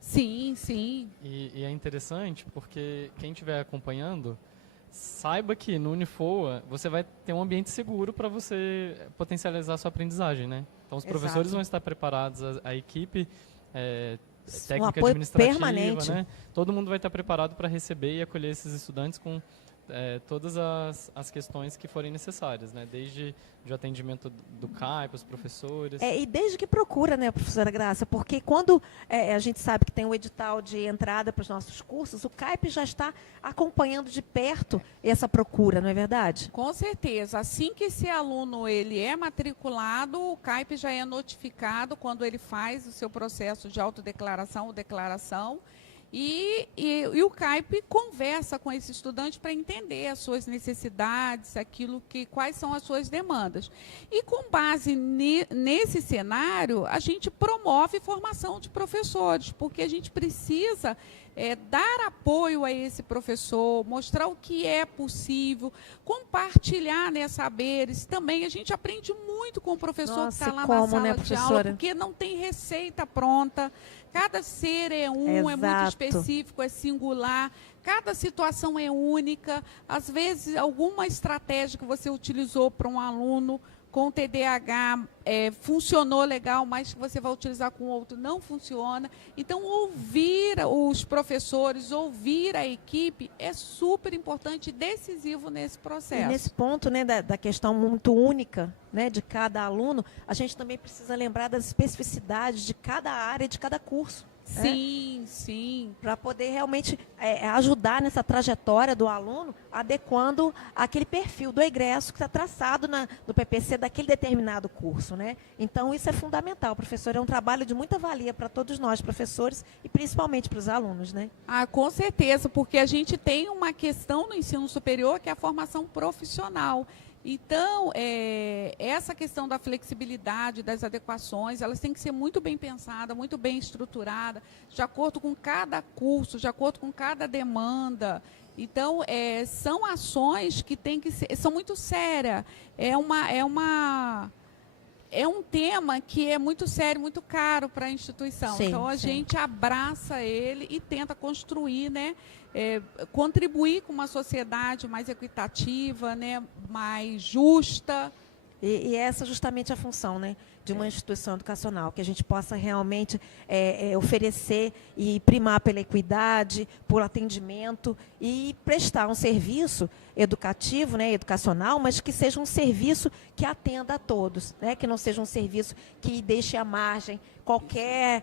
Sim, sim. E é interessante porque quem estiver acompanhando, saiba que no Unifoa você vai ter um ambiente seguro para você potencializar a sua aprendizagem, né? Então os professores vão estar preparados, a equipe técnica administrativa, permanente, né? Todo mundo vai estar preparado para receber e acolher esses estudantes com todas as questões que forem necessárias, né? Desde o atendimento do CAIP, os professores. E desde que procura, né, professora Graça? Porque quando a gente sabe que tem o edital de entrada para os nossos cursos, o CAIP já está acompanhando de perto essa procura, não é verdade? Com certeza. Assim que esse aluno ele é matriculado, o CAIP já é notificado quando ele faz o seu processo de autodeclaração ou declaração. E o CAIP conversa com esse estudante para entender as suas necessidades, quais são as suas demandas. E com base nesse cenário, a gente promove formação de professores, porque a gente precisa dar apoio a esse professor, mostrar o que é possível, compartilhar, né, saberes. Também a gente aprende muito com o professor que está lá na sala de aula, porque não tem receita pronta. Cada ser é muito específico, é singular. Cada situação é única. Às vezes, alguma estratégia que você utilizou para um aluno com TDAH funcionou legal, mas que você vai utilizar com outro não funciona. Então, ouvir os professores, ouvir a equipe é super importante e decisivo nesse processo. E nesse ponto, né, da questão muito única, né, de cada aluno, a gente também precisa lembrar das especificidades de cada área, de cada curso. Sim, sim. Para poder realmente ajudar nessa trajetória do aluno, adequando aquele perfil do egresso que está traçado no PPC daquele determinado curso, né? Então, isso é fundamental, professor. É um trabalho de muita valia para todos nós, professores, e principalmente para os alunos, né? Com certeza, porque a gente tem uma questão no ensino superior que é a formação profissional. Então, essa questão da flexibilidade, das adequações, elas têm que ser muito bem pensadas, muito bem estruturadas, de acordo com cada curso, de acordo com cada demanda. Então, são ações que têm que ser, são muito sérias. É um tema que é muito sério, muito caro para a instituição. Sim, então, a gente abraça ele e tenta construir, né? Contribuir com uma sociedade mais equitativa, né, mais justa. E essa é justamente a função, né, de uma instituição educacional, que a gente possa realmente oferecer e primar pela equidade, por atendimento e prestar um serviço educativo, né, educacional, mas que seja um serviço que atenda a todos, né, que não seja um serviço que deixe à margem qualquer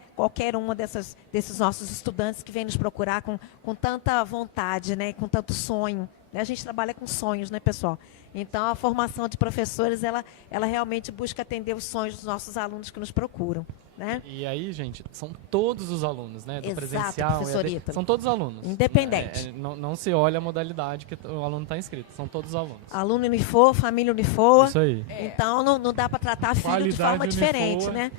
uma desses nossos estudantes que vêm nos procurar com tanta vontade, né, com tanto sonho. A gente trabalha com sonhos, né, pessoal? Então, a formação de professores, ela realmente busca atender os sonhos dos nossos alunos que nos procuram, né? E aí, gente, são todos os alunos, né? Do Exato, presencial, professor Ítalo. são todos alunos. Independente. Não se olha a modalidade que o aluno está inscrito, são todos alunos. Aluno Unifoa, família Unifoa. Isso aí. Então, não dá para tratar filho de forma diferente, Unifoa. né?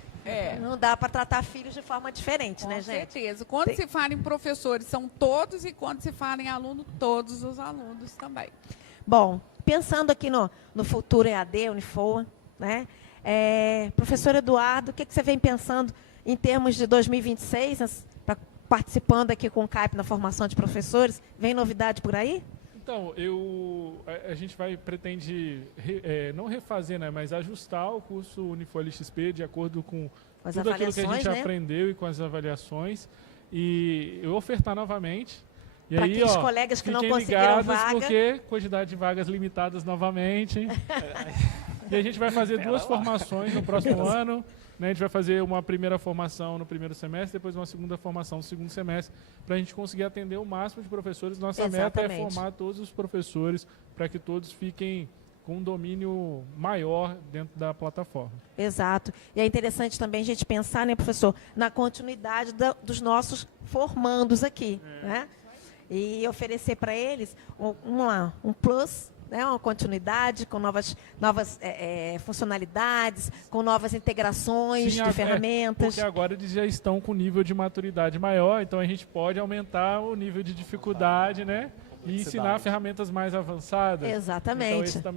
Não dá para tratar filhos de forma diferente, né, gente? Com certeza. Quando se fala em professores, são todos, e quando se fala em aluno, todos os alunos também. Bom, pensando aqui no futuro EAD, Unifoa, né? Professor Eduardo, o que você vem pensando em termos de 2026, participando aqui com o CAIP na formação de professores? Vem novidade por aí? Então, a gente pretende não refazer, né, mas ajustar o curso Unifoa LXP de acordo com tudo aquilo que a gente aprendeu e com as avaliações, e eu ofertar novamente. E para aí, aqueles colegas que não conseguiram vaga. Porque quantidade de vagas limitadas novamente. E a gente vai fazer 2 formações no próximo ano. Né? A gente vai fazer uma primeira formação no primeiro semestre, depois uma segunda formação no segundo semestre, para a gente conseguir atender o máximo de professores. Nossa meta é formar todos os professores para que todos fiquem com um domínio maior dentro da plataforma. Exato. E é interessante também a gente pensar, né, professor, na continuidade dos nossos formandos aqui, né? E oferecer para eles um plus, né, uma continuidade com novas funcionalidades, com novas integrações de ferramentas. Porque agora eles já estão com nível de maturidade maior, então a gente pode aumentar o nível de dificuldade, né? E ensinar ferramentas mais avançadas. Exatamente. Então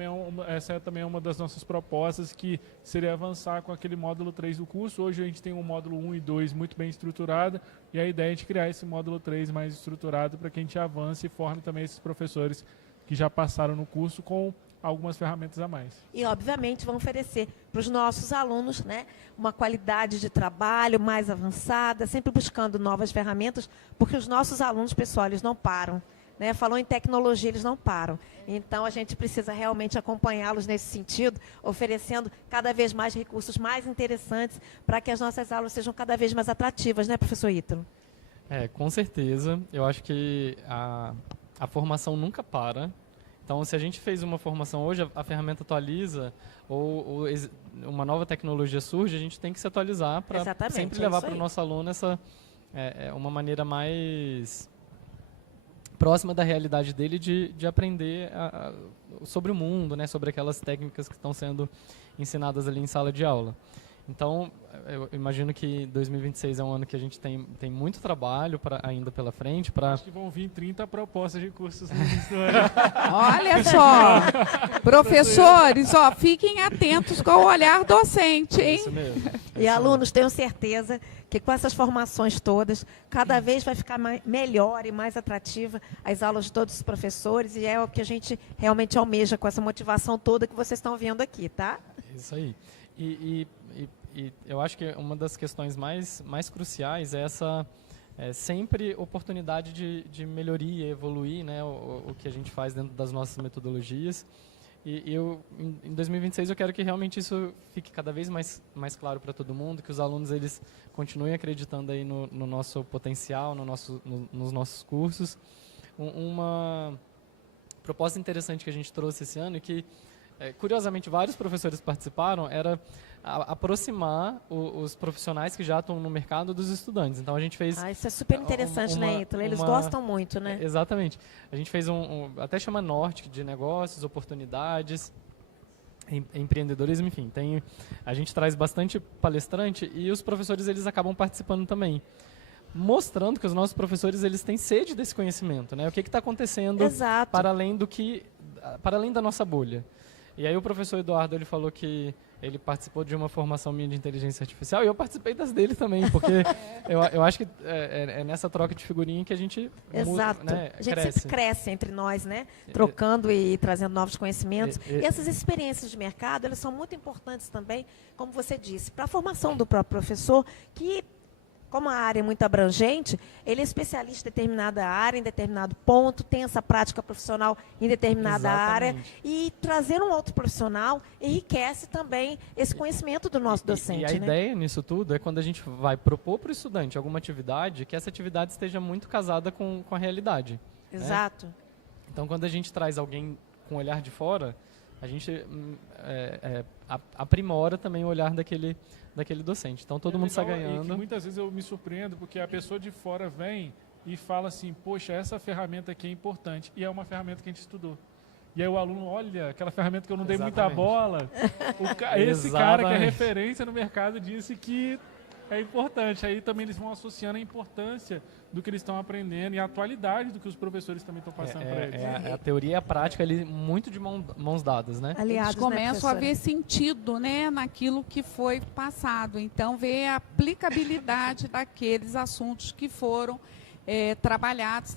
essa é também uma das nossas propostas, que seria avançar com aquele módulo 3 do curso. Hoje a gente tem um módulo 1 e 2 muito bem estruturado, e a ideia é de criar esse módulo 3 mais estruturado para que a gente avance e forme também esses professores que já passaram no curso com algumas ferramentas a mais. E, obviamente, vão oferecer para os nossos alunos, né, uma qualidade de trabalho mais avançada, sempre buscando novas ferramentas, porque os nossos alunos, pessoal, eles não param. Né? Falou em tecnologia, eles não param. Então, a gente precisa realmente acompanhá-los nesse sentido, oferecendo cada vez mais recursos mais interessantes para que as nossas aulas sejam cada vez mais atrativas, né, professor Ítalo? Com certeza. Eu acho que a formação nunca para. Então, se a gente fez uma formação hoje, a ferramenta atualiza, ou uma nova tecnologia surge, a gente tem que se atualizar para sempre levar para o nosso aluno uma maneira mais próxima da realidade dele de aprender sobre o mundo, né, sobre aquelas técnicas que estão sendo ensinadas ali em sala de aula. Então, eu imagino que 2026 é um ano que a gente tem muito trabalho ainda pela frente. Acho que vão vir 30 propostas de cursos no início do ano. Olha só, professores, fiquem atentos com o olhar docente, hein? Isso mesmo. E alunos, tenho certeza que com essas formações todas, cada vez vai ficar melhor e mais atrativa as aulas de todos os professores, e é o que a gente realmente almeja com essa motivação toda que vocês estão vendo aqui, tá? Isso aí. E eu acho que uma das questões mais cruciais é essa sempre oportunidade de melhoria, evoluir, né, o que a gente faz dentro das nossas metodologias. E em 2026 eu quero que realmente isso fique cada vez mais claro para todo mundo, que os alunos eles continuem acreditando aí no nosso potencial, nos nossos cursos. Uma proposta interessante que a gente trouxe esse ano e que curiosamente vários professores participaram era aproximar os profissionais que já estão no mercado dos estudantes. Então a gente fez... isso é super interessante, né, Ítalo? Eles gostam muito, né? Exatamente. A gente fez até chama Norte, de negócios, oportunidades, empreendedorismo, enfim. A gente traz bastante palestrante e os professores eles acabam participando também, mostrando que os nossos professores eles têm sede desse conhecimento, né? O que está acontecendo para além da nossa bolha. E aí o professor Eduardo ele falou que ele participou de uma formação minha de inteligência artificial e eu participei das dele também, porque eu acho que é nessa troca de figurinha que a gente Exato. Né, a gente sempre cresce entre nós, né? Trocando e trazendo novos conhecimentos. E essas experiências de mercado, elas são muito importantes também, como você disse, para a formação do próprio professor, que, como a área é muito abrangente, ele é especialista em determinada área, em determinado ponto, tem essa prática profissional em determinada área, e trazer um outro profissional enriquece também esse conhecimento do nosso docente. E a ideia nisso tudo é quando a gente vai propor para o estudante alguma atividade, que essa atividade esteja muito casada com a realidade. Exato. Né? Então, quando a gente traz alguém com o olhar de fora, a gente aprimora também o olhar daquele docente. Então, todo mundo está ganhando. E que muitas vezes eu me surpreendo, porque a pessoa de fora vem e fala assim, poxa, essa ferramenta aqui é importante. E é uma ferramenta que a gente estudou. E aí o aluno, olha, aquela ferramenta que eu não dei muita bola. Esse cara que é referência no mercado disse que é importante. Aí também eles vão associando a importância do que eles estão aprendendo e a atualidade do que os professores também estão passando para eles. A teoria e a prática ali muito de mãos dadas, né? Aliás, eles começam a ver sentido, né, naquilo que foi passado. Então, ver a aplicabilidade daqueles assuntos que foram tratados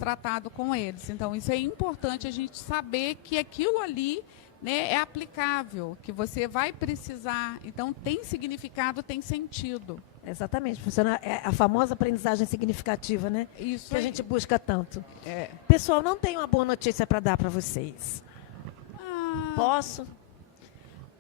com eles. Então, isso é importante a gente saber que aquilo ali, né, é aplicável, que você vai precisar. Então, tem significado, tem sentido. Exatamente, funciona, é a famosa aprendizagem significativa, né? Isso que a gente busca tanto. É. Pessoal, não tenho uma boa notícia para dar para vocês. Posso?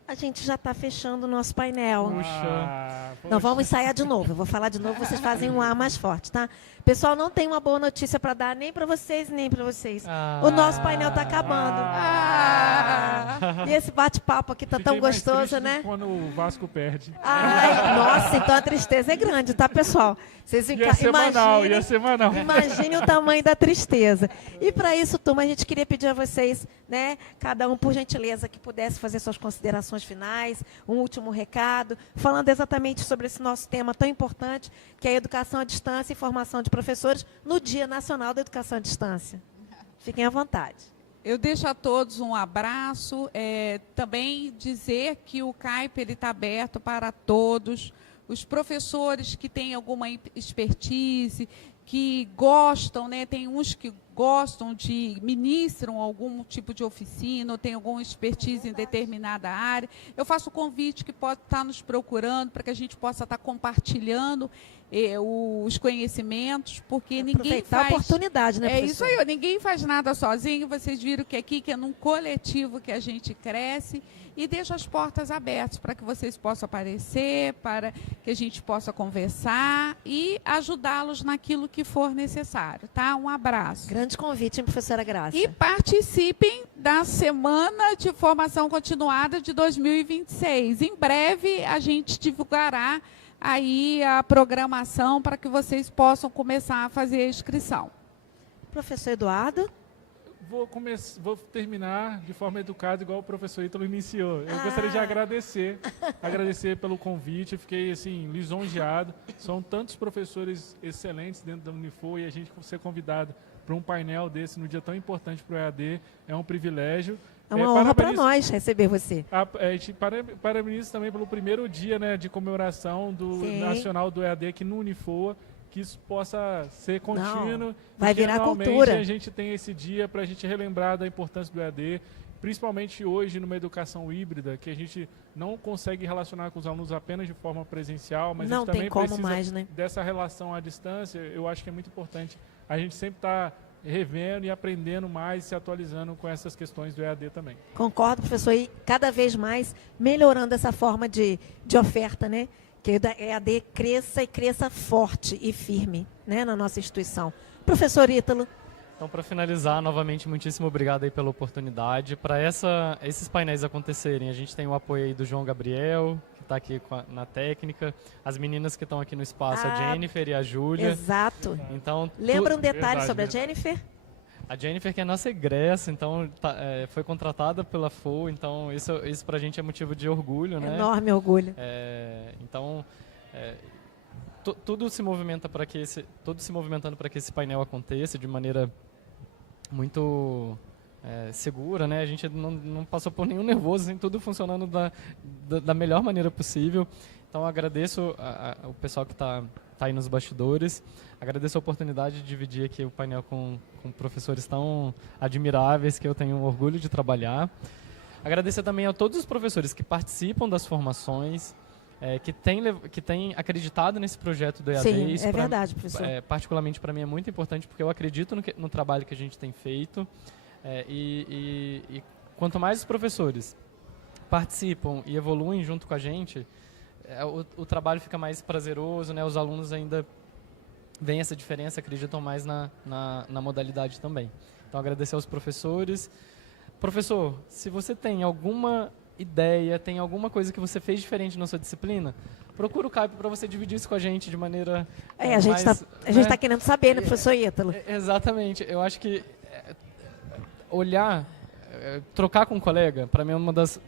A gente já está fechando o nosso painel. Puxa. Não, vamos ensaiar de novo. Eu vou falar de novo, vocês fazem um ar mais forte, tá? Pessoal, não tem uma boa notícia para dar nem para vocês, nem para vocês. O nosso painel está acabando. E esse bate-papo aqui tá Fiquei tão mais gostoso, triste né? quando o Vasco perde. Ai, nossa, então a tristeza é grande, tá, pessoal? Vocês Ia semanal. Imagine o tamanho da tristeza. E para isso, turma, a gente queria pedir a vocês, né, cada um, por gentileza, que pudesse fazer suas considerações finais, um último recado, falando exatamente sobre esse nosso tema tão importante, que é a educação à distância e formação de professores no Dia Nacional da Educação à Distância. Fiquem à vontade. Eu deixo a todos um abraço. Também dizer que o CAIP está aberto para todos. Os professores que têm alguma expertise, que gostam, né? Tem uns que gostam ministram algum tipo de oficina, ou tem alguma expertise em determinada área. Eu faço o convite que pode estar nos procurando para que a gente possa estar compartilhando os conhecimentos, porque ninguém faz... a oportunidade, né, isso aí, ninguém faz nada sozinho. Vocês viram que aqui, que é num coletivo que a gente cresce, e deixo as portas abertas para que vocês possam aparecer, para que a gente possa conversar e ajudá-los naquilo que for necessário, tá? Um abraço. Grande convite, hein, professora Graça? E participem da Semana de Formação Continuada de 2026. Em breve, a gente divulgará aí a programação para que vocês possam começar a fazer a inscrição. Professor Eduardo? Vou terminar de forma educada, igual o professor Ítalo iniciou. Eu gostaria de agradecer pelo convite. Fiquei assim lisonjeado. São tantos professores excelentes dentro da Unifoa, e a gente ser convidado para um painel desse no dia tão importante para o EAD é um privilégio. É uma honra para nós receber você. A gente parabeniza também pelo primeiro dia, né, de comemoração do Nacional do EAD aqui no Unifoa, que isso possa ser contínuo. Vai virar cultura. A gente tem esse dia para a gente relembrar da importância do EAD, principalmente hoje numa educação híbrida, que a gente não consegue relacionar com os alunos apenas de forma presencial, mas a gente também precisa dessa relação à distância. Eu acho que é muito importante a gente sempre estar revendo e aprendendo mais, se atualizando com essas questões do EAD também. Concordo, professor, e cada vez mais melhorando essa forma de oferta, né? Que o EAD cresça e cresça forte e firme, né, na nossa instituição. Professor Ítalo. Então, para finalizar, novamente, muitíssimo obrigado aí pela oportunidade. Para esses painéis acontecerem, a gente tem o apoio aí do João Gabriel, que está aqui na técnica, as meninas que estão aqui no espaço, a Jennifer e a Júlia. Exato. Então, lembra um detalhe sobre a Jennifer? A Jennifer, que é nossa egressa, então foi contratada pela FOA, então isso para a gente é motivo de orgulho, né? Enorme orgulho. Tudo se movimentando para que esse painel aconteça de maneira muito segura, né? A gente não passou por nenhum nervoso, assim, tudo funcionando da melhor maneira possível. Então agradeço o pessoal que está aí nos bastidores, agradeço a oportunidade de dividir aqui o painel com professores tão admiráveis que eu tenho orgulho de trabalhar. Agradecer também a todos os professores que participam das formações, que têm acreditado nesse projeto do EAD. Sim, isso verdade, professor. Particularmente para mim é muito importante, porque eu acredito no trabalho que a gente tem feito. E quanto mais os professores participam e evoluem junto com a gente, o trabalho fica mais prazeroso, né? Os alunos ainda veem essa diferença, acreditam mais na modalidade também. Então, agradecer aos professores. Professor, se você tem alguma ideia, tem alguma coisa que você fez diferente na sua disciplina, procura o CAIP para você dividir isso com a gente de maneira a gente está querendo saber, né, professor Ítalo? Exatamente. Eu acho que olhar, trocar com um colega, para mim é uma das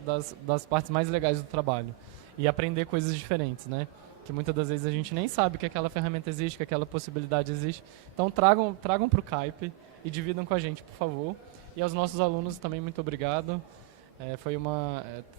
partes mais legais do trabalho. E aprender coisas diferentes, né? Que muitas das vezes a gente nem sabe que aquela ferramenta existe, que aquela possibilidade existe. Então tragam para o CAIP e dividam com a gente, por favor. E aos nossos alunos também, muito obrigado.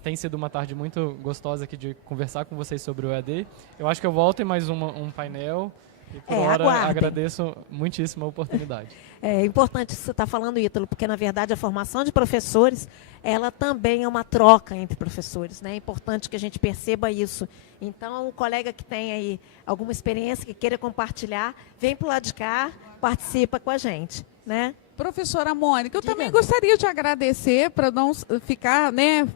Tem sido uma tarde muito gostosa aqui de conversar com vocês sobre o EAD. Eu acho que eu volto em mais um painel. E por hora, agradeço muitíssimo a oportunidade. É importante você estar falando, Ítalo, porque, na verdade, a formação de professores, ela também é uma troca entre professores, né? É importante que a gente perceba isso. Então, o colega que tem aí alguma experiência, que queira compartilhar, vem para o lado de cá, participa com a gente, né? Professora Mônica, eu Diga. também gostaria de agradecer, para não ficar, né?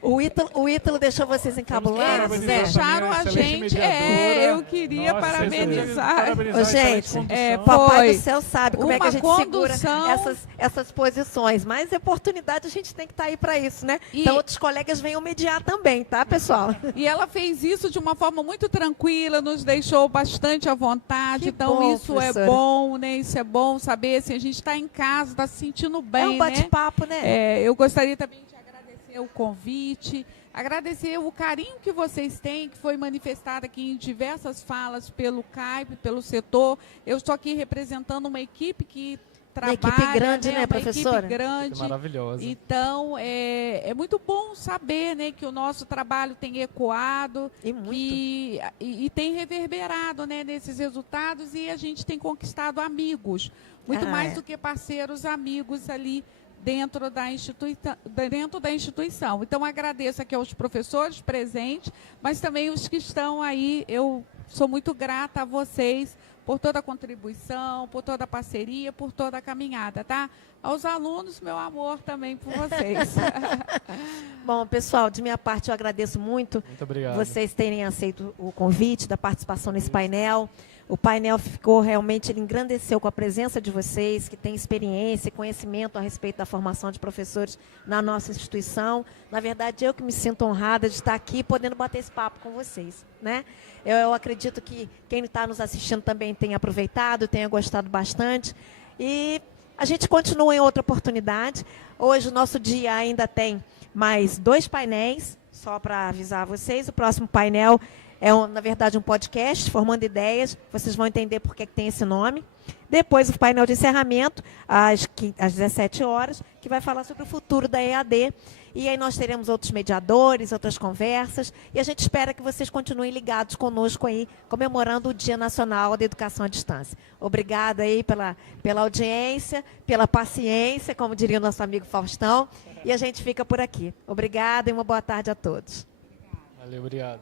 O Ítalo deixou vocês encabulados, Parabenizar né? também Deixaram a excelente gente. mediadora. Eu queria Nossa, parabenizar. parabenizar Ô, a excelente gente, condução. Papai Foi. do céu sabe como é que a Uma gente condução. segura essas posições. Mas oportunidade a gente tem que estar aí para isso, né? E- Então outros colegas venham mediar também, tá, pessoal? E ela fez isso de uma forma muito tranquila, nos deixou bastante à vontade. Que então, bom, isso professora. é bom, né? Isso é bom saber se a gente está em casa, está se sentindo bem, É um né? bate-papo, né? Eu gostaria também de agradecer o convite, agradecer o carinho que vocês têm, que foi manifestado aqui em diversas falas pelo CAIP, pelo setor. Eu estou aqui representando uma equipe que trabalha, equipe grande, né, uma professora? equipe grande. Que maravilhosa. Então, é muito bom saber, né, que o nosso trabalho tem ecoado E muito. e tem reverberado, né, nesses resultados, e a gente tem conquistado amigos, muito mais do que parceiros, amigos ali dentro da instituição. Então, agradeço aqui aos professores presentes, mas também os que estão aí. Eu sou muito grata a vocês por toda a contribuição, por toda a parceria, por toda a caminhada, tá? Aos alunos, meu amor também por vocês. Bom, pessoal, de minha parte eu agradeço muito Muito obrigado. vocês terem aceito o convite da participação nesse painel. O painel ficou realmente, ele engrandeceu com a presença de vocês, que têm experiência e conhecimento a respeito da formação de professores na nossa instituição. Na verdade, eu que me sinto honrada de estar aqui podendo bater esse papo com vocês, né? Eu acredito que quem está nos assistindo também tenha aproveitado, tenha gostado bastante. E a gente continua em outra oportunidade. Hoje o nosso dia ainda tem mais 2 painéis, só para avisar vocês. O próximo painel na verdade, um podcast, Formando Ideias. Vocês vão entender por que tem esse nome. Depois, o painel de encerramento, às 17 horas, que vai falar sobre o futuro da EAD. E aí nós teremos outros mediadores, outras conversas. E a gente espera que vocês continuem ligados conosco aí, comemorando o Dia Nacional da Educação à Distância. Obrigada aí pela audiência, pela paciência, como diria o nosso amigo Faustão. E a gente fica por aqui. Obrigada e uma boa tarde a todos. Valeu, obrigado.